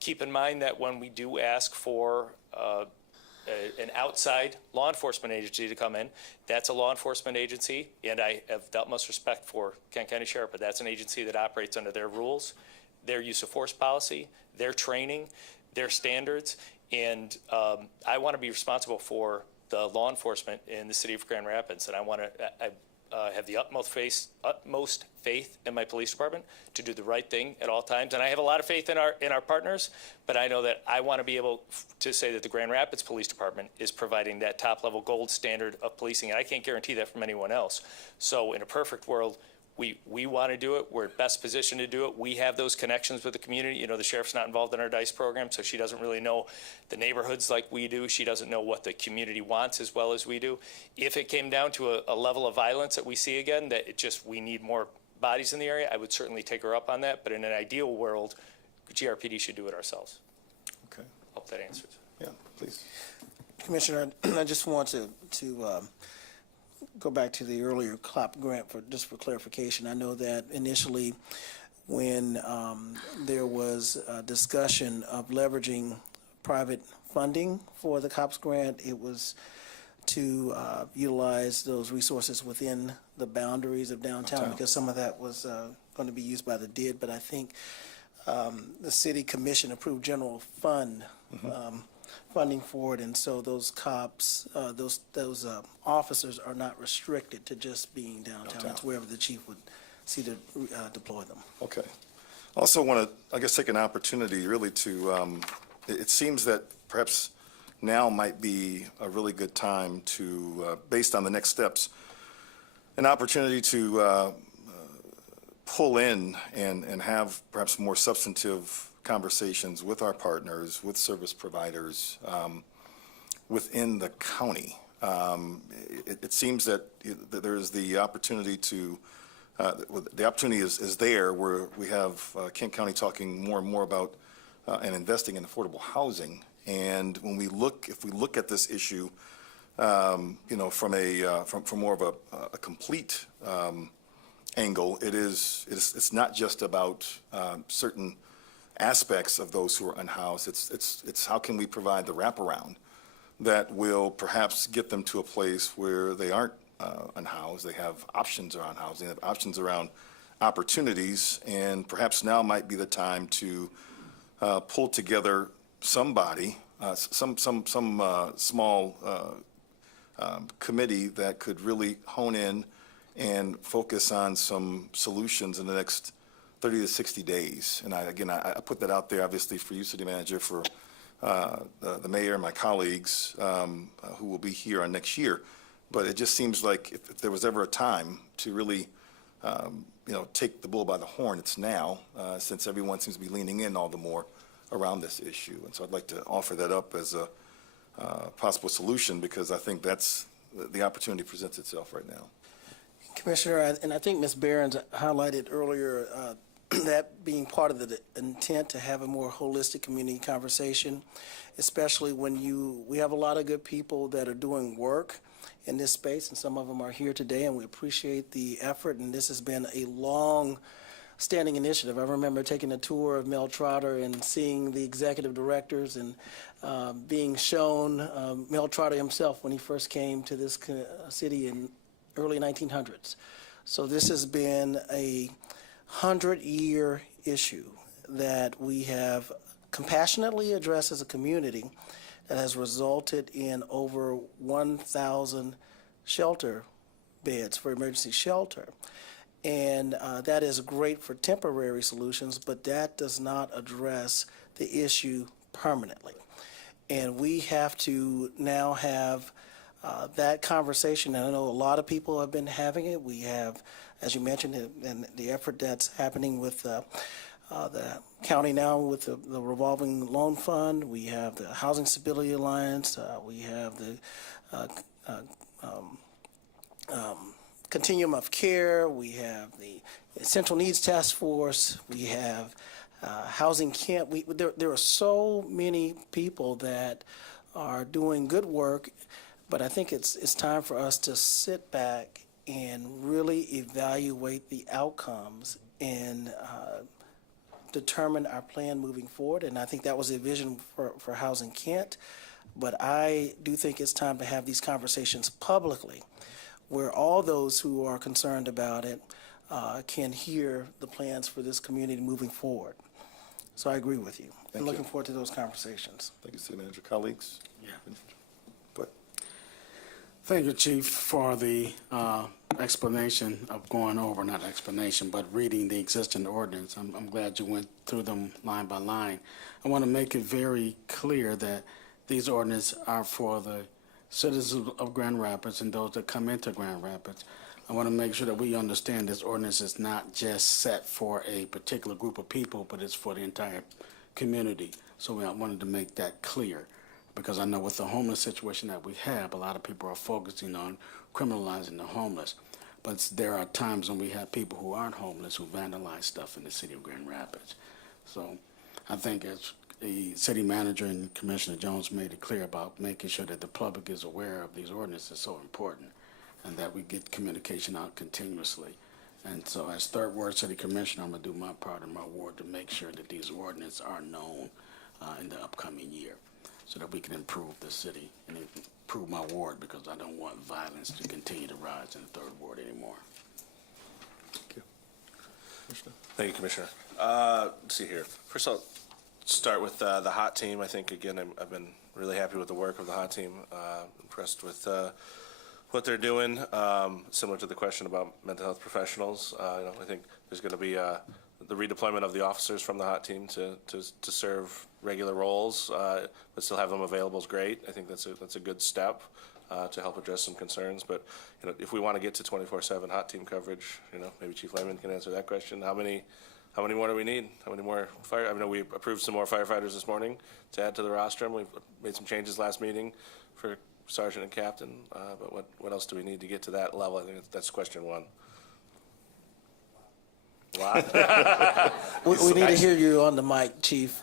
keep in mind that when we do ask for an outside law enforcement agency to come in, that's a law enforcement agency, and I have the utmost respect for Kent County Sheriff, but that's an agency that operates under their rules, their use of force policy, their training, their standards, and I want to be responsible for the law enforcement in the city of Grand Rapids, and I have the utmost faith in my police department to do the right thing at all times, and I have a lot of faith in our partners, but I know that I want to be able to say that the Grand Rapids Police Department is providing that top-level gold standard of policing, and I can't guarantee that from anyone else. So in a perfect world, we want to do it. We're best positioned to do it. We have those connections with the community. The sheriff's not involved in our DICE program, so she doesn't really know the neighborhoods like we do. She doesn't know what the community wants as well as we do. If it came down to a level of violence that we see again, that we need more bodies in the area, I would certainly take her up on that. But in an ideal world, GRPD should do it ourselves. Okay. Hope that answers. Yeah, please. Commissioner, I just want to go back to the earlier CLOP grant for clarification. I know that initially when there was a discussion of leveraging private funding for the COPS grant, it was to utilize those resources within the boundaries of downtown because some of that was going to be used by the DID, but I think the city commission approved general fund funding for it, and so those cops, those officers are not restricted to just being downtown. It's wherever the chief would see to deploy them. Okay. I also want to, I guess, take an opportunity really to, it seems that perhaps now might be a really good time to, based on the next steps, an opportunity to pull in and have perhaps more substantive conversations with our partners, with service providers within the county. It seems that there's the opportunity to, the opportunity is there where we have Kent County talking more and more about and investing in affordable housing. And when if we look at this issue, from more of a complete angle, it's not just about certain aspects of those who are unhoused. It's how can we provide the wraparound that will perhaps get them to a place where they aren't unhoused. They have options around housing, they have options around opportunities, and perhaps now might be the time to pull together somebody, some small committee that could really hone in and focus on some solutions in the next 30 to 60 days. And I put that out there, obviously, for you, City Manager, for the mayor and my colleagues who will be here on next year. But it just seems like if there was ever a time to really, take the bull by the horn, it's now, since everyone seems to be leaning in all the more around this issue. And so I'd like to offer that up as a possible solution, because I think that's the opportunity presents itself right now. Commissioner, and I think Ms. Behrens highlighted earlier that being part of the intent to have a more holistic community conversation, especially when we have a lot of good people that are doing work in this space, and some of them are here today, and we appreciate the effort, and this has been a long-standing initiative. I remember taking a tour of Mel Trotter and seeing the executive directors and being shown Mel Trotter himself when he first came to this city in early 1900s. So this has been a 100-year issue that we have compassionately addressed as a community that has resulted in over 1,000 shelter beds for emergency shelter. And that is great for temporary solutions, but that does not address the issue permanently. And we have to now have that conversation. And I know a lot of people have been having it. We have, as you mentioned, and the effort that's happening with the county now with the revolving loan fund. We have the Housing Stability Alliance. We have the Continuum of Care. We have the Essential Needs Task Force. We have Housing Camp. There are so many people that are doing good work, but I think it's time for us to sit back and really evaluate the outcomes and determine our plan moving forward. And I think that was a vision for Housing Kent. But I do think it's time to have these conversations publicly, where all those who are concerned about it can hear the plans for this community moving forward. So I agree with you. And looking forward to those conversations. Thank you, City Manager. Colleagues? Yeah. Go ahead. Thank you, Chief, for the explanation of going over, not explanation, but reading the existing ordinance. I'm glad you went through them line by line. I want to make it very clear that these ordinances are for the citizens of Grand Rapids and those that come into Grand Rapids. I want to make sure that we understand this ordinance is not just set for a particular group of people, but it's for the entire community. So I wanted to make that clear, because I know with the homeless situation that we have, a lot of people are focusing on criminalizing the homeless. But there are times when we have people who aren't homeless who vandalize stuff in the city of Grand Rapids. So I think as the city manager and Commissioner Jones made it clear about making sure that the public is aware of these ordinances is so important, and that we get communication out continuously. And so as third ward city commissioner, I'm gonna do my part in my ward to make sure that these ordinances are known in the upcoming year, so that we can improve the city and improve my ward, because I don't want violence to continue to rise in the third ward anymore. Thank you. Commissioner? Thank you, Commissioner. Let's see here. First, I'll start with the hot team. I think, again, I've been really happy with the work of the hot team. Impressed with what they're doing. Similar to the question about mental health professionals, I think there's going to be the redeployment of the officers from the hot team to serve regular roles, but still have them available is great. I think that's a good step to help address some concerns. But if we want to get to 24/7 hot team coverage, maybe Chief Lehman can answer that question. How many more do we need? How many more fire? I know we approved some more firefighters this morning to add to the roster. We've made some changes last meeting for sergeant and captain. But what else do we need to get to that level? I think that's question one. Wow. We need to hear you on the mic, Chief.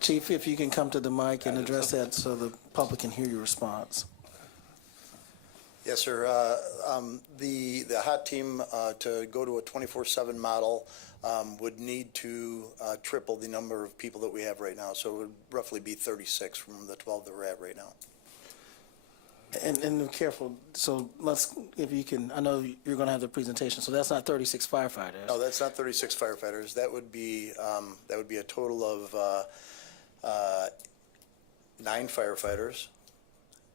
Chief, if you can come to the mic and address that so the public can hear your response. Yes, sir. The hot team to go to a 24/7 model would need to triple the number of people that we have right now. So it would roughly be 36 from the 12 that we're at right now. And careful, so if you can, I know you're going to have the presentation, so that's not 36 firefighters. No, that's not 36 firefighters. That would be a total of 9 firefighters.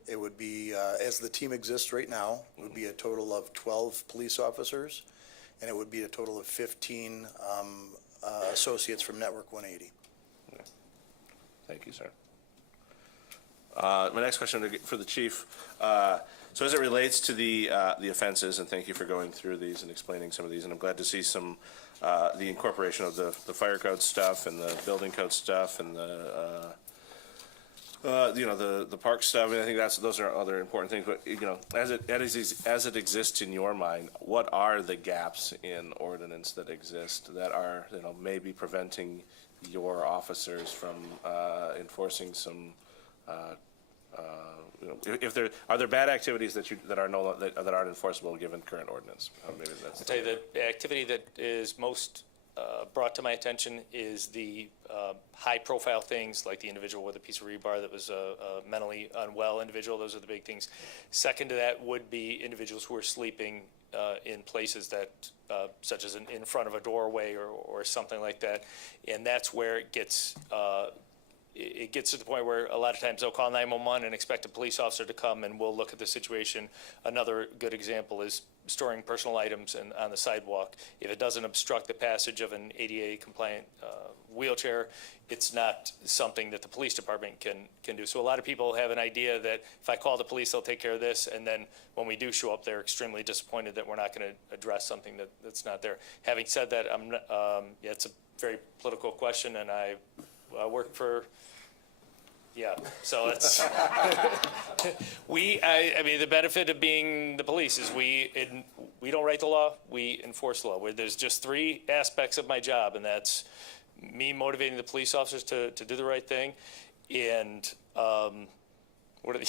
It would be, as the team exists right now, it would be a total of 12 police officers, and it would be a total of 15 associates from Network 180. Yeah. Thank you, sir. My next question for the chief. So as it relates to the offenses, and thank you for going through these and explaining some of these, and I'm glad to see some the incorporation of the fire code stuff and the building code stuff and the park stuff. And I think those are other important things. But as it exists in your mind, what are the gaps in ordinance that exist that are maybe preventing your officers from enforcing some? Are there bad activities that aren't enforceable given current ordinance? Maybe that's. I'll tell you the activity that is most brought to my attention is the high-profile things like the individual with a piece of rebar that was a mentally unwell individual. Those are the big things. Second to that would be individuals who are sleeping in places that, such as in front of a doorway or something like that. And that's where it gets to the point where a lot of times they'll call 911 and expect a police officer to come, and we'll look at the situation. Another good example is storing personal items on the sidewalk. If it doesn't obstruct the passage of an ADA compliant wheelchair, it's not something that the police department can do. So a lot of people have an idea that if I call the police, they'll take care of this, and then when we do show up, they're extremely disappointed that we're not going to address something that's not there. Having said that, yeah, it's a very political question, and I work for. Yeah, so it's, I mean, the benefit of being the police is we don't write the law, we enforce the law. There's just three aspects of my job, and that's me motivating the police officers to do the right thing, and what are the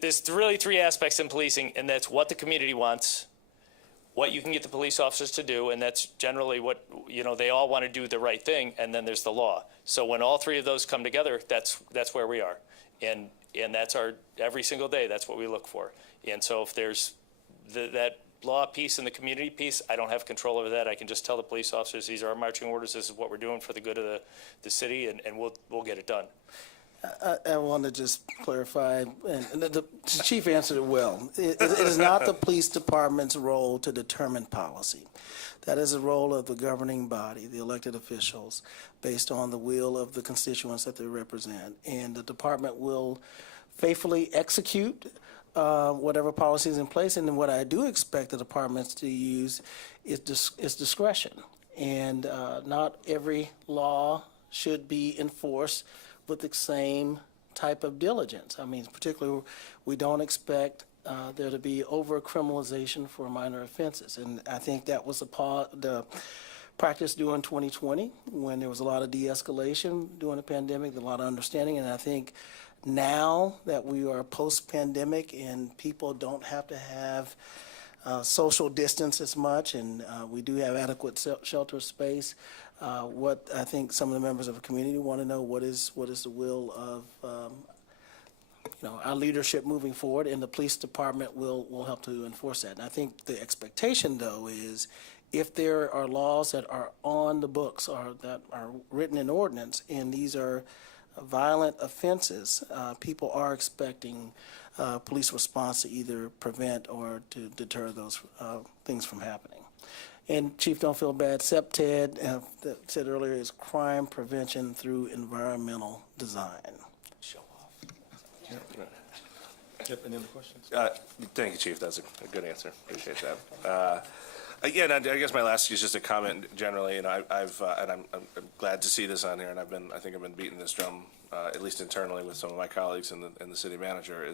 there's really three aspects in policing, and that's what the community wants, what you can get the police officers to do, and that's generally what, they all want to do the right thing, and then there's the law. So when all three of those come together, that's where we are. And that's every single day, that's what we look for. And so if there's that law piece and the community piece, I don't have control over that. I can just tell the police officers, these are our marching orders, this is what we're doing for the good of the city, and we'll get it done. I want to just clarify, and the chief answered it well. It is not the police department's role to determine policy. That is the role of the governing body, the elected officials, based on the will of the constituents that they represent. And the department will faithfully execute whatever policy is in place. And then what I do expect the departments to use is discretion. And not every law should be enforced with the same type of diligence. I mean, particularly, we don't expect there to be over-criminalization for minor offenses. And I think that was the practice during 2020, when there was a lot of de-escalation during the pandemic, a lot of understanding. And I think now that we are post-pandemic and people don't have to have social distance as much, and we do have adequate shelter space, what I think some of the members of the community want to know, what is the will of our leadership moving forward, and the police department will help to enforce that. And I think the expectation, though, is if there are laws that are on the books or that are written in ordinance, and these are violent offenses, people are expecting police response to either prevent or to deter those things from happening. And Chief, don't feel bad. CPTED, said earlier, is crime prevention through environmental design. Show off. Yep, any other questions? Thank you, Chief. That's a good answer. Appreciate that. Again, I guess my last is just a comment generally, and I'm glad to see this on here, and I think I've been beating this drum at least internally with some of my colleagues and the city manager.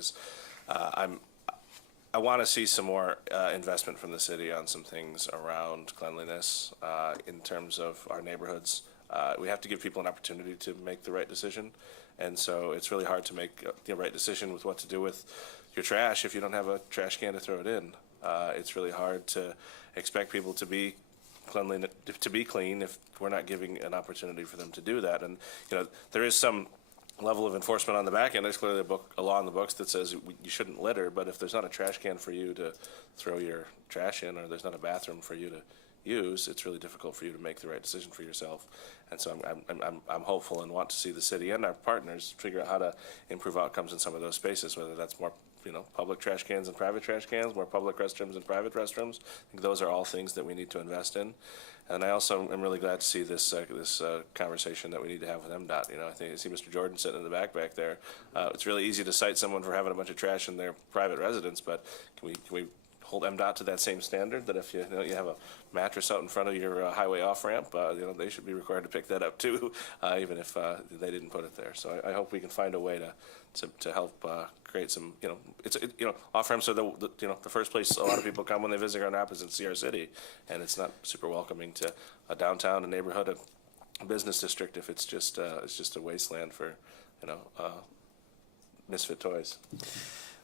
I want to see some more investment from the city on some things around cleanliness in terms of our neighborhoods. We have to give people an opportunity to make the right decision, and so it's really hard to make the right decision with what to do with your trash if you don't have a trash can to throw it in. It's really hard to expect people to be clean if we're not giving an opportunity for them to do that. And there is some level of enforcement on the back end. There's clearly a law in the books that says you shouldn't litter, but if there's not a trash can for you to throw your trash in, or there's not a bathroom for you to use, it's really difficult for you to make the right decision for yourself. And so I'm hopeful and want to see the city and our partners figure out how to improve outcomes in some of those spaces, whether that's more public trash cans and private trash cans, more public restrooms and private restrooms. I think those are all things that we need to invest in. And I also am really glad to see this conversation that we need to have with MDOT. I see Mr. Jordan sitting in the back there. It's really easy to cite someone for having a bunch of trash in their private residence, but can we hold MDOT to that same standard, that if you have a mattress out in front of your highway off-ramp, they should be required to pick that up too, even if they didn't put it there. So I hope we can find a way to help create some, off-ramps are the first place a lot of people come when they visit Grand Rapids and see our city, and it's not super welcoming to a downtown, a neighborhood, a business district if it's just a wasteland for misfit toys.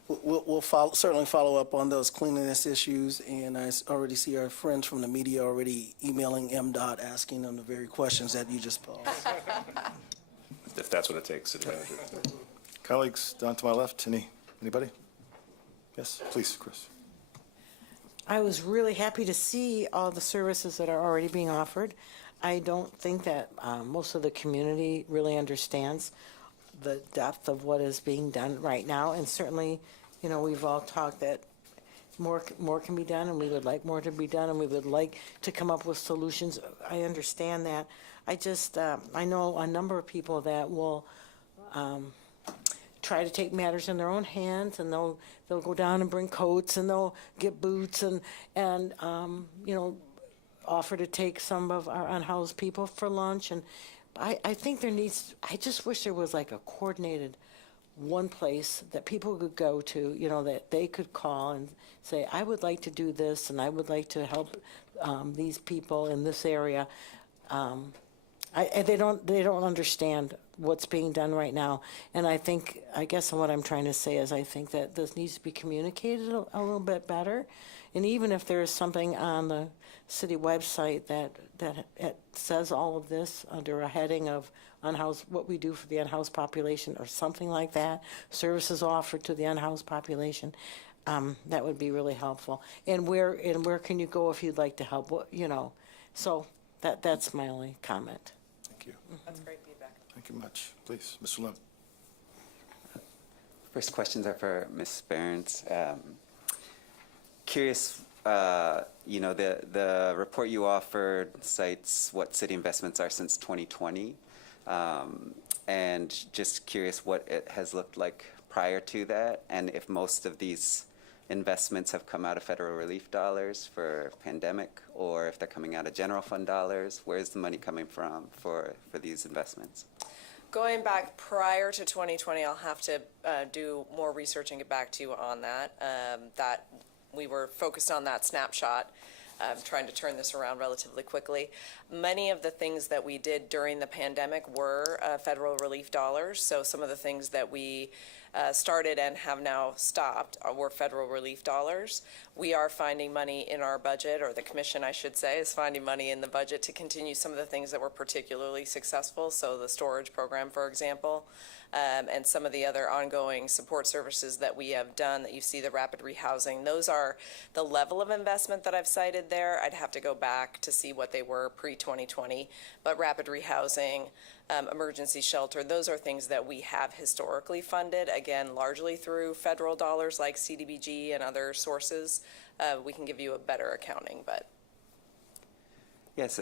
We'll certainly follow up on those cleanliness issues, and I already see our friends from the media already emailing MDOT asking them the very questions that you just posed. if that's what it takes, City Manager. Colleagues down to my left, anybody? Yes, please, Chris. I was really happy to see all the services that are already being offered. I don't think that most of the community really understands the depth of what is being done right now, and certainly, we've all talked that more can be done, and we would like more to be done, and we would like to come up with solutions. I understand that. I know a number of people that will try to take matters in their own hands, and they'll go down and bring coats, and they'll get boots, and offer to take some of our unhoused people for lunch. And I think I just wish there was like a coordinated one place that people could go to, that they could call and say, I would like to do this, and I would like to help these people in this area. They don't understand what's being done right now, and I guess what I'm trying to say is I think that this needs to be communicated a little bit better, and even if there is something on the city website that it says all of this under a heading of unhoused, what we do for the unhoused population or something like that, services offered to the unhoused population, that would be really helpful. And where can you go if you'd like to help? So that's my only comment. Thank you. That's great feedback. Thank you much. Please, Mr. Lim. First questions are for Ms. Behrens. Curious, the report you offered cites what city investments are since 2020. And just curious what it has looked like prior to that, and if most of these investments have come out of federal relief dollars for pandemic, or if they're coming out of general fund dollars. Where's the money coming from for these investments? Going back prior to 2020, I'll have to do more research and get back to you on that. That we were focused on that snapshot, trying to turn this around relatively quickly. Many of the things that we did during the pandemic were federal relief dollars. So some of the things that we started and have now stopped were federal relief dollars. We are finding money in our budget, or the commission, I should say, is finding money in the budget to continue some of the things that were particularly successful. So the storage program, for example, and some of the other ongoing support services that we have done that you see, the rapid rehousing. Those are the level of investment that I've cited there. I'd have to go back to see what they were pre-2020, but rapid rehousing, emergency shelter, those are things that we have historically funded, again, largely through federal dollars like CDBG and other sources. We can give you a better accounting, but. Yes,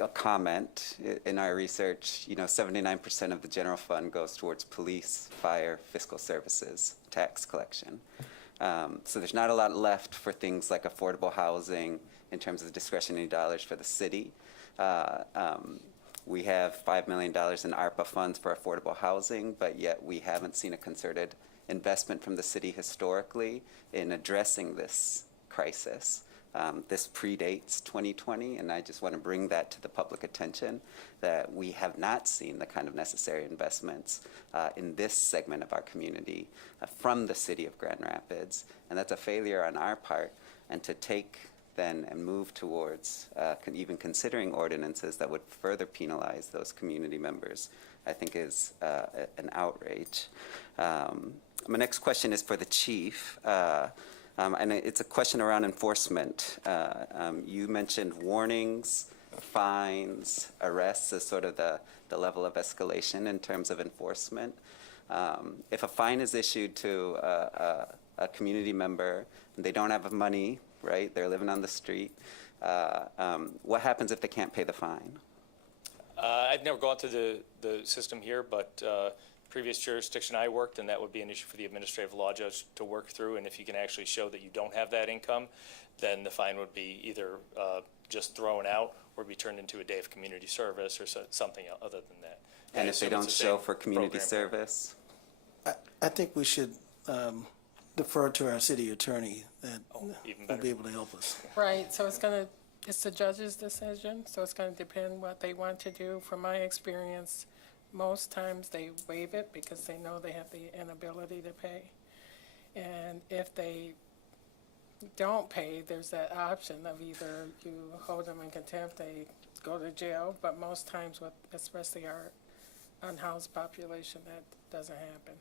a comment. In our research, 79% of the general fund goes towards police, fire, fiscal services, tax collection. So there's not a lot left for things like affordable housing in terms of discretionary dollars for the city. We have $5 million in ARPA funds for affordable housing, but yet we haven't seen a concerted investment from the city historically in addressing this crisis. This predates 2020, and I just want to bring that to the public attention, that we have not seen the kind of necessary investments in this segment of our community from the city of Grand Rapids, and that's a failure on our part. And to take then and move towards even considering ordinances that would further penalize those community members, I think is an outrage. My next question is for the chief. And it's a question around enforcement. You mentioned warnings, fines, arrests as sort of the level of escalation in terms of enforcement. If a fine is issued to a community member and they don't have money, right, they're living on the street, what happens if they can't pay the fine? I've never gone through the system here, but previous jurisdiction I worked, and that would be an issue for the administrative law judge to work through. And if you can actually show that you don't have that income, then the fine would be either just thrown out or be turned into a day of community service or something other than that. And if they don't show for community service? I think we should defer to our city attorney that even will better. be able to help us. Right, so it's the judge's decision, so it's gonna depend what they want to do. From my experience, most times they waive it because they know they have the inability to pay. And if they don't pay, there's that option of either you hold them in contempt, they go to jail, but most times with especially our unhoused population, that doesn't happen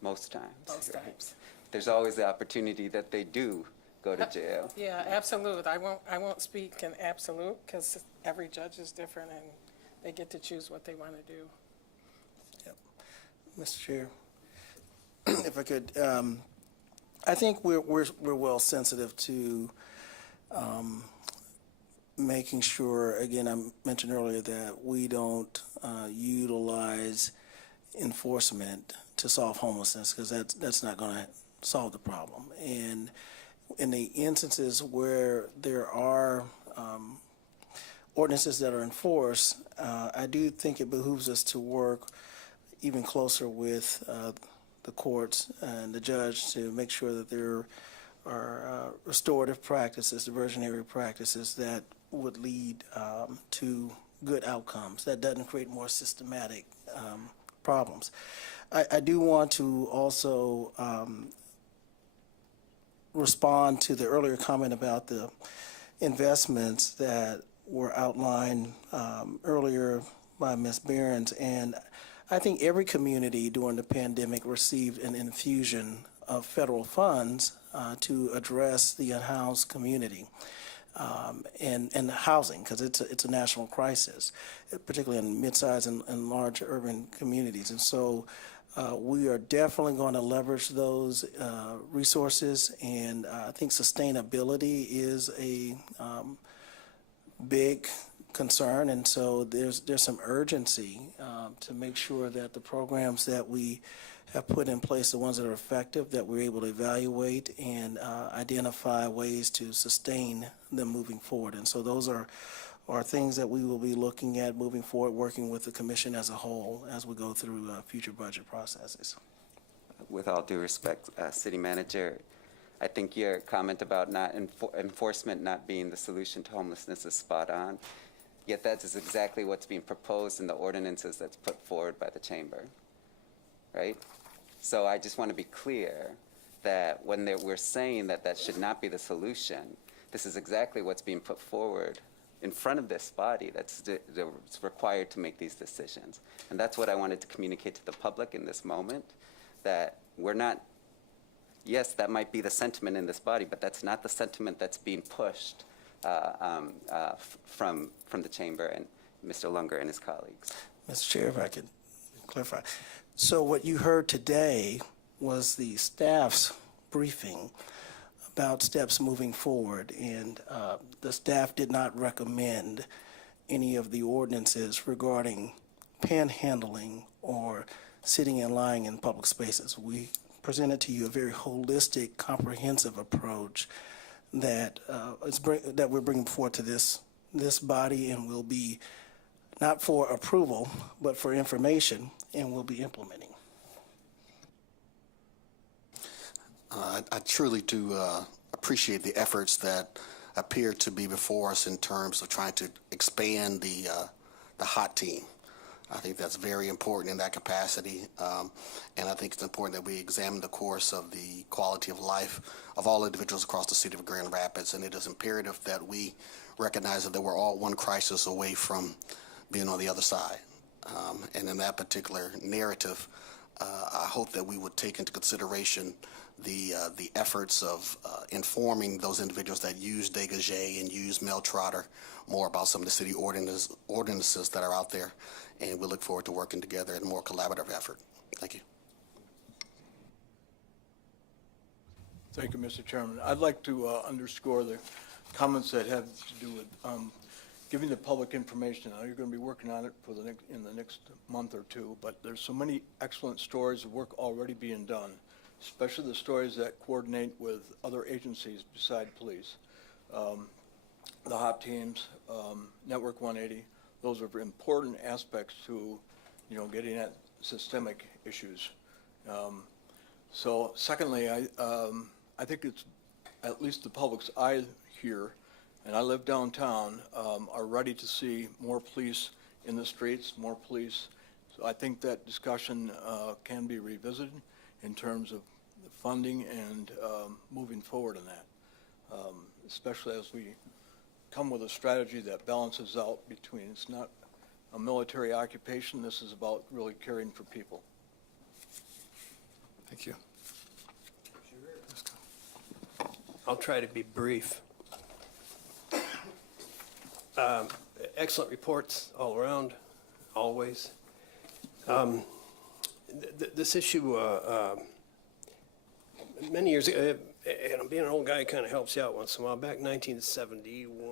Most times. most right? times. There's always the opportunity that they do go to jail. Yeah, absolute. I won't speak in absolute because every judge is different and they get to choose what they want to do. Mr. Chair, if I could, I think we're well sensitive to making sure, again, I mentioned earlier that we don't utilize enforcement to solve homelessness, because that's not going to solve the problem. And in the instances where there are ordinances that are enforced, I do think it behooves us to work even closer with the courts and the judge to make sure that there are restorative practices, diversionary practices that would lead to good outcomes, that doesn't create more systematic problems. I do want to also respond to the earlier comment about the investments that were outlined earlier by Ms. Behrens, and I think every community during the pandemic received an infusion of federal funds to address the unhoused community and housing, because it's a national crisis, particularly in mid-sized and large urban communities. And so we are definitely going to leverage those resources, and I think sustainability is a big concern, and so there's some urgency to make sure that the programs that we have put in place, the ones that are effective, that we're able to evaluate and identify ways to sustain them moving forward. And so those are things that we will be looking at moving forward, working with the commission as a whole as we go through future budget processes. With all due respect, City Manager, I think your comment about not enforcement not being the solution to homelessness is spot on. Yet that is exactly what's being proposed in the ordinances that's put forward by the chamber, right? So I just want to be clear that when we're saying that that should not be the solution, this is exactly what's being put forward in front of this body that's required to make these decisions. And that's what I wanted to communicate to the public in this moment, that we're not, yes, that might be the sentiment in this body, but that's not the sentiment that's being pushed from the chamber and Mr. Lunger and his colleagues. Mr. Chair, if I could clarify. So what you heard today was the staff's briefing about steps moving forward, and the staff did not recommend any of the ordinances regarding panhandling or sitting and lying in public spaces. We presented to you a very holistic, comprehensive approach that that we're bringing forward to this body, and will be not for approval, but for information, and we'll be implementing. I truly do appreciate the efforts that appear to be before us in terms of trying to expand the HOT team. I think that's very important in that capacity, and I think it's important that we examine the course of the quality of life of all individuals across the city of Grand Rapids, and it is imperative that we recognize that we're all one crisis away from being on the other side. And in that particular narrative, I hope that we would take into consideration the efforts of informing those individuals that use dégagé and use mail trotter more about some of the city ordinances that are out there, and we look forward to working together in a more collaborative effort. Thank you. Thank you, Mr. Chairman. I'd like to underscore the comments that have to do with giving the public information. Now, you're going to be working on it for in the next month or two, but there's so many excellent stories of work already being done, especially the stories that coordinate with other agencies beside police. The HOT teams, Network 180, those are important aspects to, getting at systemic issues. So secondly, I think it's at least the public's eye here, and I live downtown, are ready to see more police in the streets, more police. So I think that discussion can be revisited in terms of the funding and moving forward in that, especially as we come with a strategy that balances out between, it's not a military occupation. This is about really caring for people. Thank you. I'll try to be brief. Excellent reports all around, always. This issue, many years ago, being an old guy kind of helps you out once in a while. Back in 1971,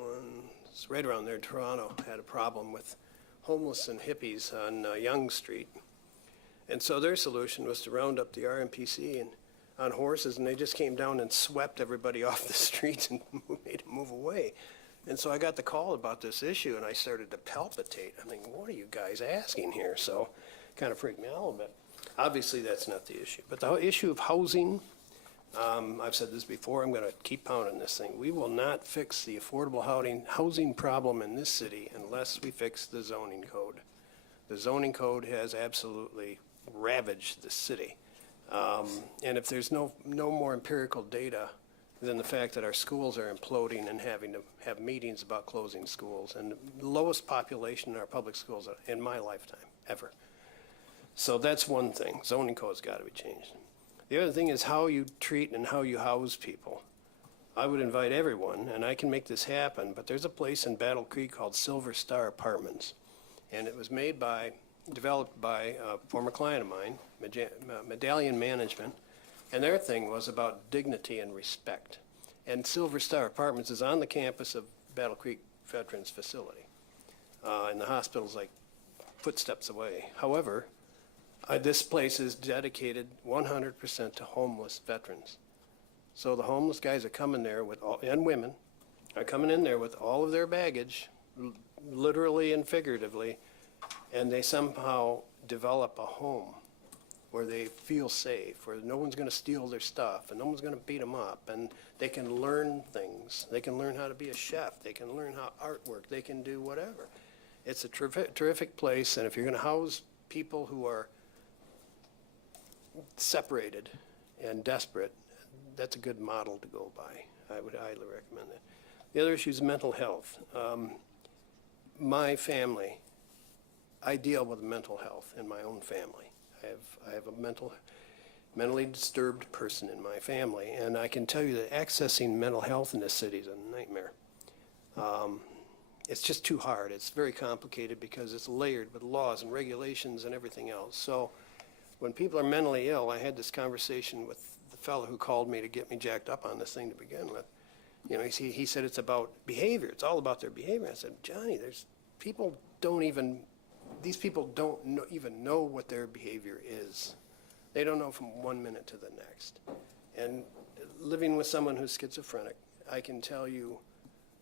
it's right around there, Toronto had a problem with homeless and hippies on Yonge Street. And so their solution was to round up the RMPC and on horses, and they just came down and swept everybody off the streets and made them move away. And so I got the call about this issue, and I started to palpitate. I'm thinking, what are you guys asking here? So kind of freaked me out a little bit. Obviously, that's not the issue. But the issue of housing, I've said this before, I'm going to keep pounding this thing. We will not fix the affordable housing problem in this city unless we fix the zoning code. The zoning code has absolutely ravaged the city. And if there's no more empirical data than the fact that our schools are imploding and having to have meetings about closing schools, and the lowest population in our public schools in my lifetime, ever. So that's one thing. Zoning code's got to be changed. The other thing is how you treat and how you house people. I would invite everyone, and I can make this happen, but there's a place in Battle Creek called Silver Star Apartments, and it was developed by a former client of mine, Medallion Management, and their thing was about dignity and respect. And Silver Star Apartments is on the campus of Battle Creek Veterans Facility, and the hospital's like footsteps away. However, this place is dedicated 100% to homeless veterans. So the homeless guys are coming there and women are coming in there with all of their baggage, literally and figuratively, and they somehow develop a home where they feel safe, where no one's going to steal their stuff and no one's going to beat them up, and they can learn things. They can learn how to be a chef. They can learn how artwork. They can do whatever. It's a terrific place, and if you're going to house people who are separated and desperate, that's a good model to go by. I would highly recommend that. The other issue is mental health. My family, I deal with mental health in my own family. I have a mentally disturbed person in my family, and I can tell you that accessing mental health in this city is a nightmare. It's just too hard. It's very complicated because it's layered with laws and regulations and everything else. So when people are mentally ill, I had this conversation with the fellow who called me to get me jacked up on this thing to begin with. You know, he said it's about behavior. It's all about their behavior. I said, Johnny, these people don't even know what their behavior is. They don't know from 1 minute to the next. And living with someone who's schizophrenic, I can tell you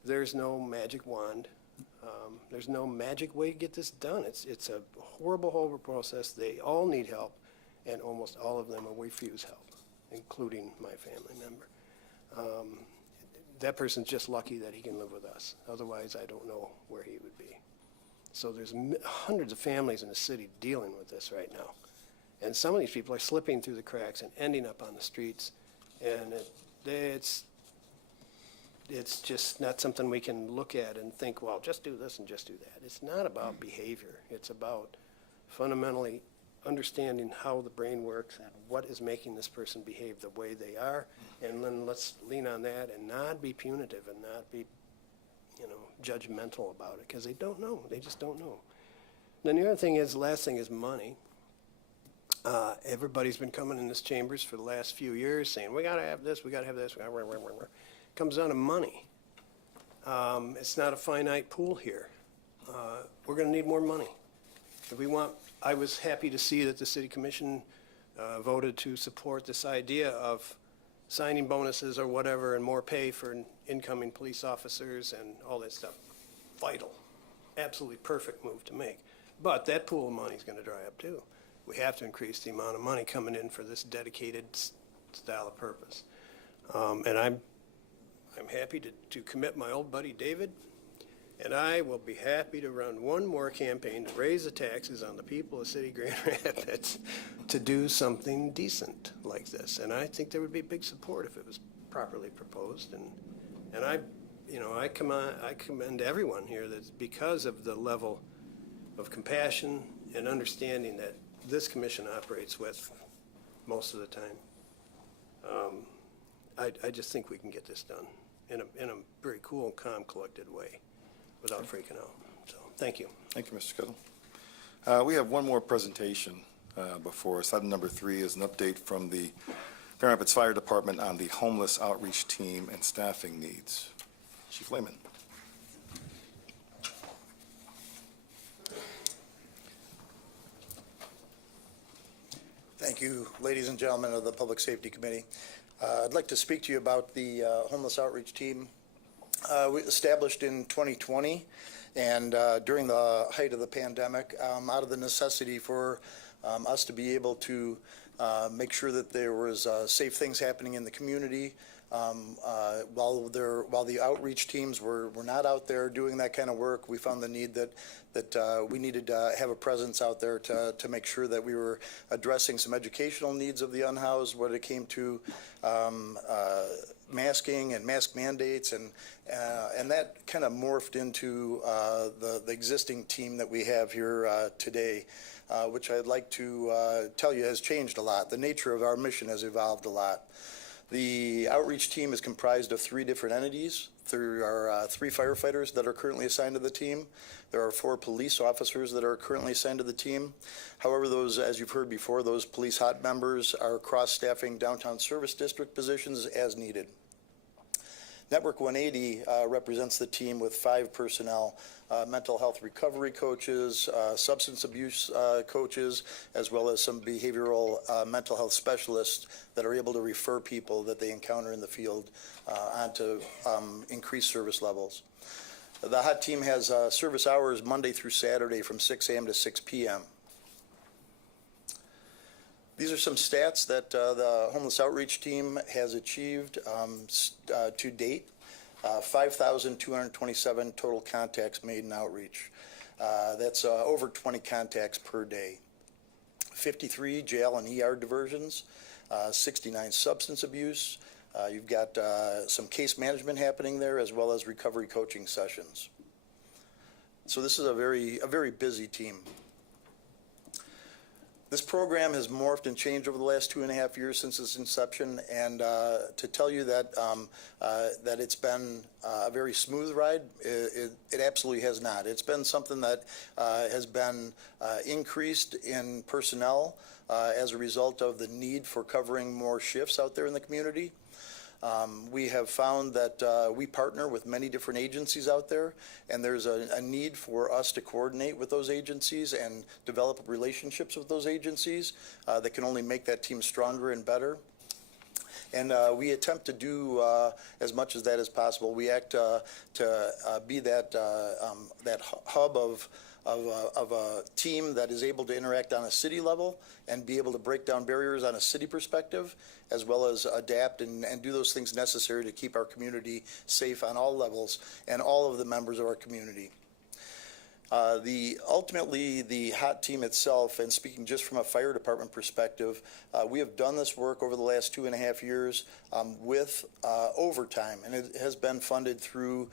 there's no magic wand. There's no magic way to get this done. It's a horrible process. They all need help, and almost all of them will refuse help, including my family member. That person's just lucky that he can live with us. Otherwise, I don't know where he would be. So there's hundreds of families in the city dealing with this right now. And some of these people are slipping through the cracks and ending up on the streets. And it's just not something we can look at and think, well, just do this and just do that. It's not about behavior. It's about fundamentally understanding how the brain works and what is making this person behave the way they are. And then let's lean on that and not be punitive and not be, judgmental about it, because they don't know. They just don't know. Then the other thing is, the last thing is money. Everybody's been coming in this chambers for the last few years saying, we got to have this, we got to have this. Comes down to money. It's not a finite pool here. We're going to need more money. I was happy to see that the City Commission voted to support this idea of signing bonuses or whatever and more pay for incoming police officers and all that stuff. Vital. Absolutely perfect move to make. But that pool of money is going to dry up too. We have to increase the amount of money coming in for this dedicated style of purpose. And I'm happy to commit my old buddy David, and I will be happy to run one more campaign to raise the taxes on the people of City Grand Rapids to do something decent like this. And I think there would be big support if it was properly proposed. And I commend everyone here that because of the level of compassion and understanding that this commission operates with most of the time. I just think we can get this done in a very cool, calm, collected way without freaking out. So, thank you. Thank you, Mr. Scuttle. We have one more presentation before us. Item number 3 is an update from the Grand Rapids Fire Department on the homeless outreach team and staffing needs. Chief Lehman. Thank you, ladies and gentlemen of the Public Safety Committee. I'd like to speak to you about the homeless outreach team. We established in 2020, and during the height of the pandemic, out of the necessity for us to be able to make sure that there was safe things happening in the community, while the outreach teams were not out there doing that kind of work, we found the need that we needed to have a presence out there to make sure that we were addressing some educational needs of the unhoused when it came to masking and mask mandates, and that kind of morphed into the existing team that we have here today, which I'd like to tell you has changed a lot. The nature of our mission has evolved a lot. The outreach team is comprised of 3 different entities. There are 3 firefighters that are currently assigned to the team. There are 4 police officers that are currently assigned to the team. However, those, as you've heard before, those police hot members are cross-staffing downtown service district positions as needed. Network 180 represents the team with 5 personnel, mental health recovery coaches, substance abuse coaches, as well as some behavioral mental health specialists that are able to refer people that they encounter in the field onto increased service levels. The hot team has service hours Monday through Saturday from 6 a.m. to 6 p.m. These are some stats that the homeless outreach team has achieved to date. 5,227 total contacts made in outreach. That's over 20 contacts per day. 53 jail and ER diversions, 69 substance abuse. You've got some case management happening there, as well as recovery coaching sessions. So this is a very busy team. This program has morphed and changed over the last 2.5 years since its inception, and to tell you that that it's been a very smooth ride, it absolutely has not. It's been something that has been increased in personnel as a result of the need for covering more shifts out there in the community. We have found that we partner with many different agencies out there, and there's a need for us to coordinate with those agencies and develop relationships with those agencies that can only make that team stronger and better. And we attempt to do as much as that as possible. We act to be that hub of a team that is able to interact on a city level and be able to break down barriers on a city perspective, as well as adapt and do those things necessary to keep our community safe on all levels and all of the members of our community. Ultimately, the hot team itself, and speaking just from a fire department perspective, we have done this work over the last 2.5 years with overtime, and it has been funded through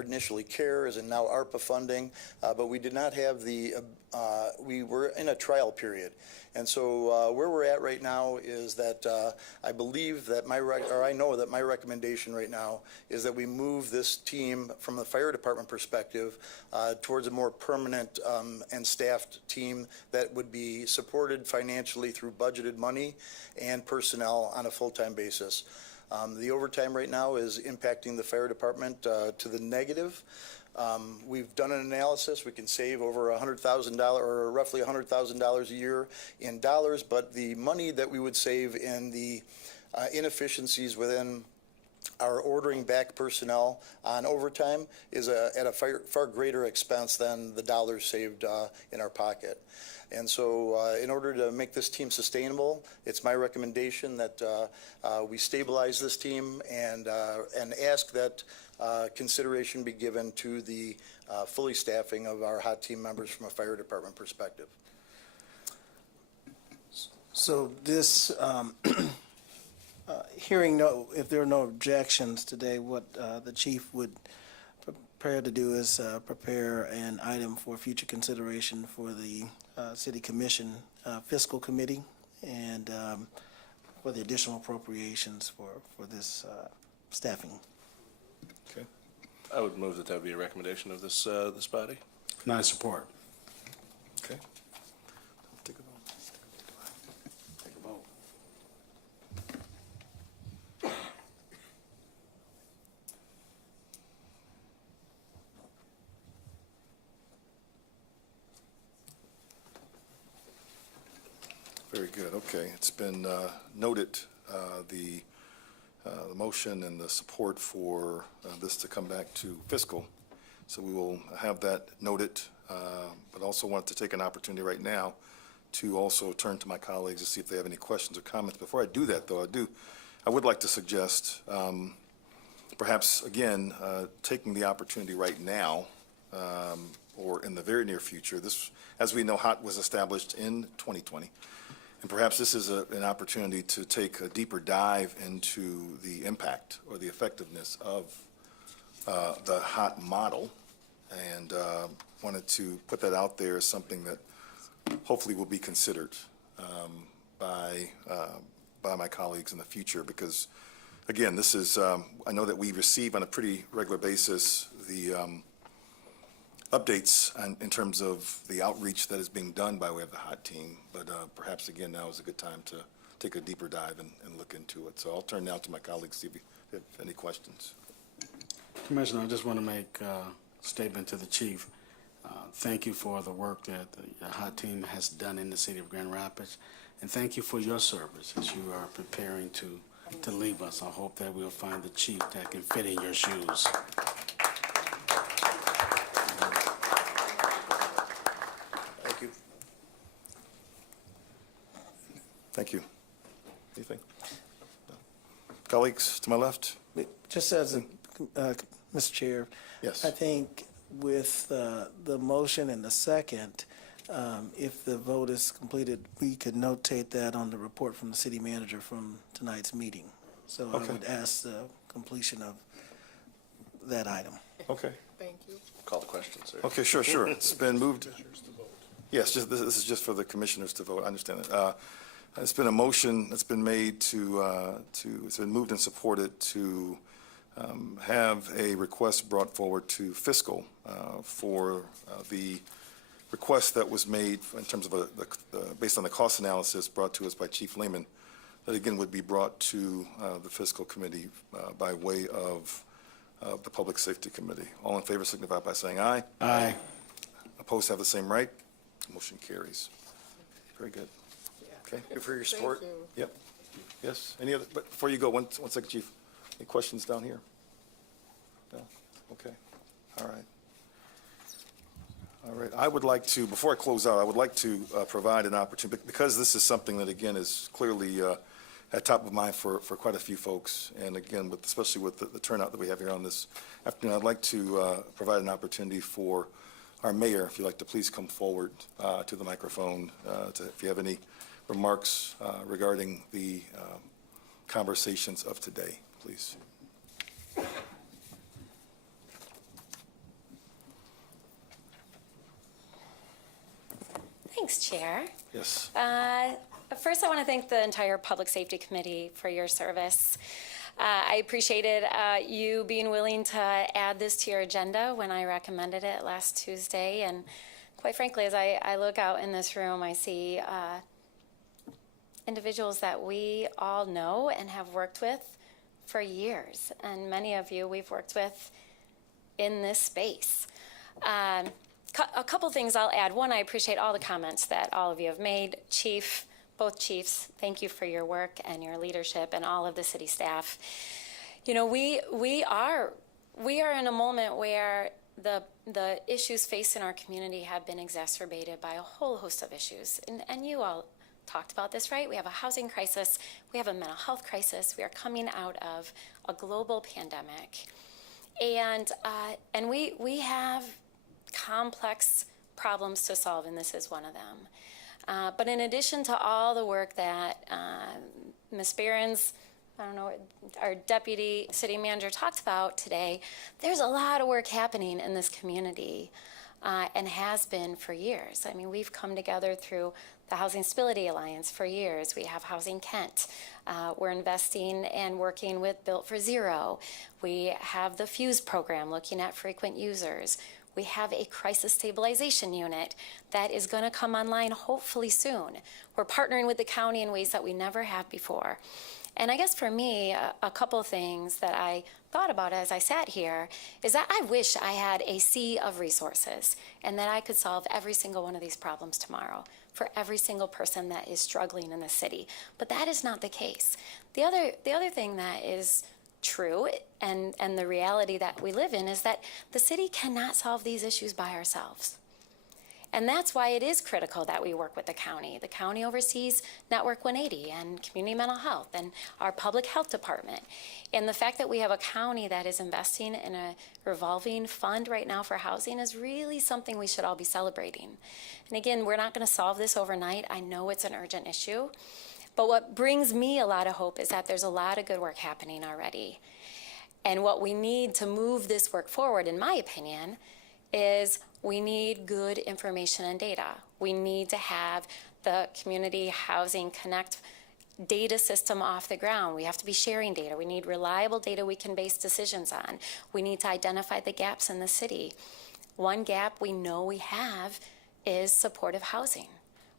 initially CARES and now ARPA funding, but we did not have we were in a trial period. And so where we're at right now is that I believe that I know that my recommendation right now is that we move this team from the fire department perspective towards a more permanent and staffed team that would be supported financially through budgeted money and personnel on a full-time basis. The overtime right now is impacting the fire department to the negative. We've done an analysis. We can save over $100,000 or roughly $100,000 a year in dollars, but the money that we would save in the inefficiencies within our ordering back personnel on overtime is at a far greater expense than the dollars saved in our pocket. And so in order to make this team sustainable, it's my recommendation that we stabilize this team and ask that consideration be given to the fully staffing of our hot team members from a fire department perspective. So this, if there are no objections today, what the chief would prepared to do is prepare an item for future consideration for the City Commission Fiscal Committee and for the additional appropriations for this staffing. Okay. I would move that that be a recommendation of this body. And I support. Okay. Take a vote. Take a vote. Very good, okay. It's been noted, the motion and the support for this to come back to fiscal. So we will have that noted, but also want to take an opportunity right now to also turn to my colleagues to see if they have any questions or comments. Before I do that, though, I would like to suggest perhaps, again, taking the opportunity right now or in the very near future. This, as we know, HOT was established in 2020. And perhaps this is an opportunity to take a deeper dive into the impact or the effectiveness of the HOT model, and wanted to put that out there as something that hopefully will be considered by my colleagues in the future. Because, again, this is I know that we receive on a pretty regular basis the updates in terms of the outreach that is being done by way of the HOT team, but perhaps again now is a good time to take a deeper dive and look into it. So I'll turn now to my colleagues to see if you have any questions. Commissioner, I just want to make a statement to the chief. Thank you for the work that the HOT team has done in the city of Grand Rapids, and thank you for your service as you are preparing to leave us. I hope that we'll find the chief that can fit in your shoes. Thank you. Thank you. Anything? No. Colleagues to my left? Just as a, Mr. Chair. Yes. I think with the motion and the second, if the vote is completed, we could notate that on the report from the city manager from tonight's meeting. So Okay. I would ask the completion of that item. Okay. Thank you. Call the question, sir. Okay, sure. It's been moved. Yes, this is just for the commissioners to vote. I understand it. It's been a motion that's been made it's been moved and supported to have a request brought forward to fiscal for the request that was made in terms of based on the cost analysis brought to us by Chief Lehman, that again would be brought to the fiscal committee by way of the Public Safety Committee. All in favor signify by saying aye. Aye. Opposed have the same right. Motion carries. Very good. Okay. Thank you for your support. Thank you. Yep. Yes. Any other, but before you go, one second, Chief. Any questions down here? No? Okay. All right. All right. I would like to, before I close out, I would like to provide an opportunity, because this is something that, again, is clearly at top of mind for quite a few folks. And again, especially with the turnout that we have here on this afternoon, I'd like to provide an opportunity for our mayor, if you'd like to please come forward to the microphone if you have any remarks regarding the conversations of today, please. Thanks, Chair. Yes. First, I want to thank the entire Public Safety Committee for your service. I appreciated you being willing to add this to your agenda when I recommended it last Tuesday. And quite frankly, as I look out in this room, I see individuals that we all know and have worked with for years. And many of you we've worked with in this space. A couple things I'll add. One, I appreciate all the comments that all of you have made. Chief, both chiefs, thank you for your work and your leadership, and all of the city staff. You know, we are in a moment where the issues faced in our community have been exacerbated by a whole host of issues. And you all talked about this, right? We have a housing crisis. We have a mental health crisis. We are coming out of a global pandemic. And we have complex problems to solve, and this is one of them. But in addition to all the work that Ms. Behrens I don't know what our deputy city manager talked about today, there's a lot of work happening in this community and has been for years. I mean, we've come together through the Housing Stability Alliance for years. We have Housing Kent. We're investing and working with Built for Zero. We have the Fuse program looking at frequent users. We have a crisis stabilization unit that is going to come online hopefully soon. We're partnering with the county in ways that we never have before. And I guess for me, a couple things that I thought about as I sat here is that I wish I had a sea of resources and that I could solve every single one of these problems tomorrow for every single person that is struggling in the city. But that is not the case. The other thing that is true and the reality that we live in is that the city cannot solve these issues by ourselves. And that's why it is critical that we work with the county. The county oversees Network 180 and community mental health and our public health department. And the fact that we have a county that is investing in a revolving fund right now for housing is really something we should all be celebrating. And again, we're not going to solve this overnight. I know it's an urgent issue. But what brings me a lot of hope is that there's a lot of good work happening already. And what we need to move this work forward, in my opinion, is we need good information and data. We need to have the Community Housing Connect data system off the ground. We have to be sharing data. We need reliable data we can base decisions on. We need to identify the gaps in the city. One gap we know we have is supportive housing.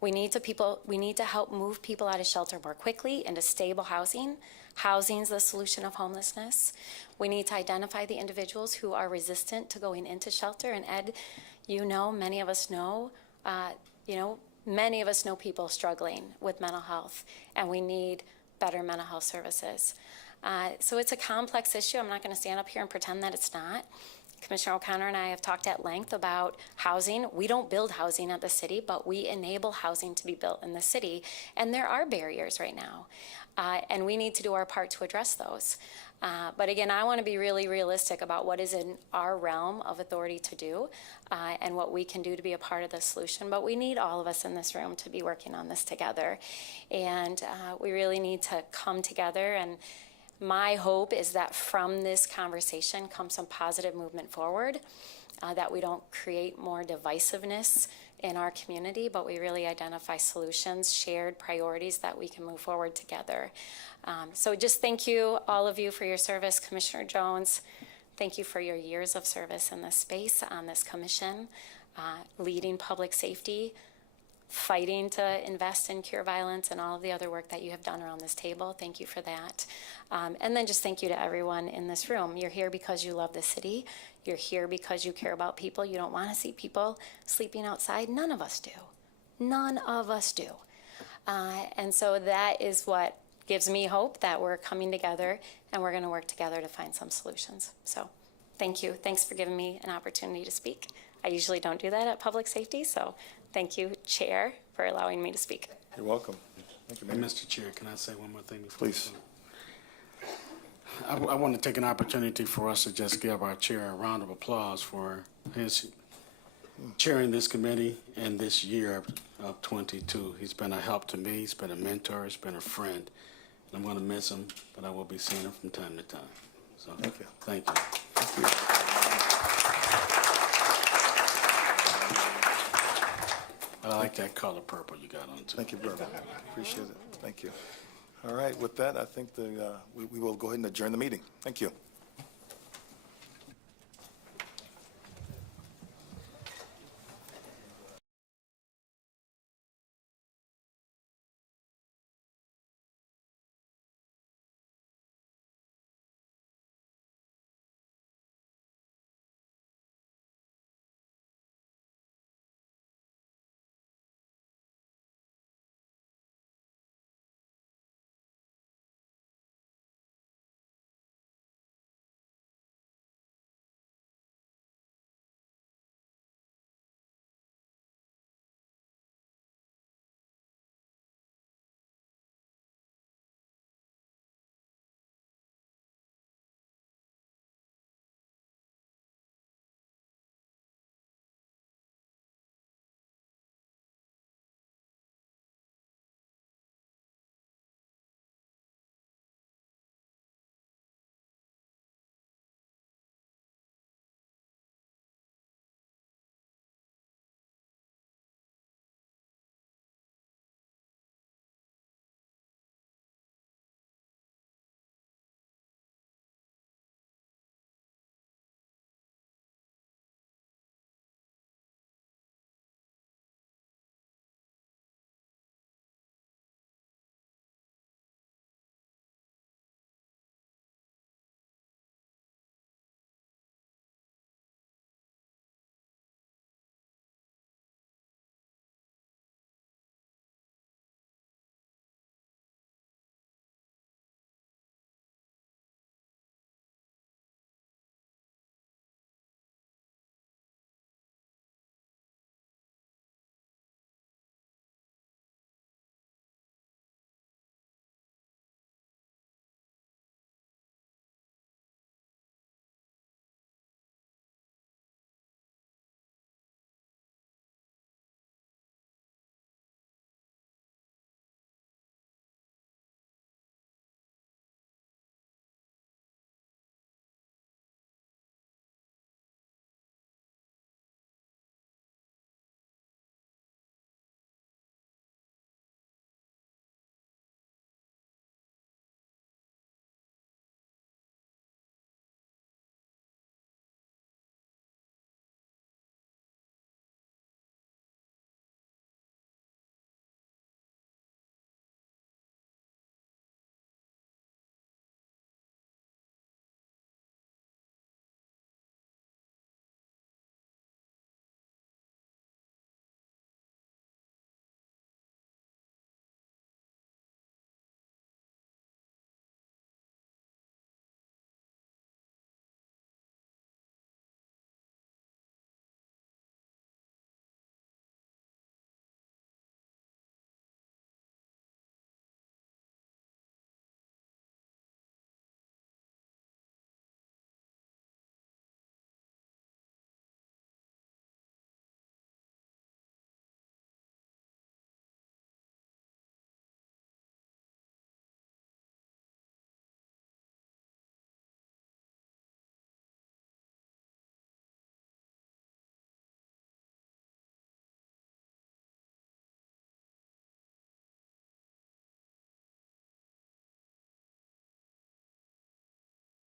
We need to help move people out of shelter more quickly into stable housing. Housing's the solution of homelessness. We need to identify the individuals who are resistant to going into shelter. And Ed, many of us know people struggling with mental health, and we need better mental health services. So it's a complex issue. I'm not going to stand up here and pretend that it's not. Commissioner O'Connor and I have talked at length about housing. We don't build housing at the city, but we enable housing to be built in the city. And there are barriers right now. And we need to do our part to address those. But again, I want to be really realistic about what is in our realm of authority to do and what we can do to be a part of the solution. But we need all of us in this room to be working on this together. And we really need to come together. And my hope is that from this conversation comes some positive movement forward, that we don't create more divisiveness in our community, but we really identify solutions, shared priorities that we can move forward together. So just thank you, all of you, for your service. Commissioner Jones, thank you for your years of service in this space, on this commission, leading public safety, fighting to invest in cure violence, and all of the other work that you have done around this table. Thank you for that. And then just thank you to everyone in this room. You're here because you love the city. You're here because you care about people. You don't want to see people sleeping outside. None of us do. None of us do. And so that is what gives me hope that we're coming together and we're going to work together to find some solutions. So thank you. Thanks for giving me an opportunity to speak. I usually don't do that at public safety, so thank you, Chair, for allowing me to speak. You're welcome. Thank you, Mayor. Mr. Chair, can I say one more thing before? Please. I want to take an opportunity for us to just give our chair a round of applause for his chairing this committee in this year of 22. He's been a help to me. He's been a mentor. He's been a friend. And I'm going to miss him, but I will be seeing him from time to time. So Thank you. Thank you. Thank you. I like that color purple you got on too. Thank you, brother. Appreciate it. Thank you. All right, with that, I think we will go ahead and adjourn the meeting. Thank you.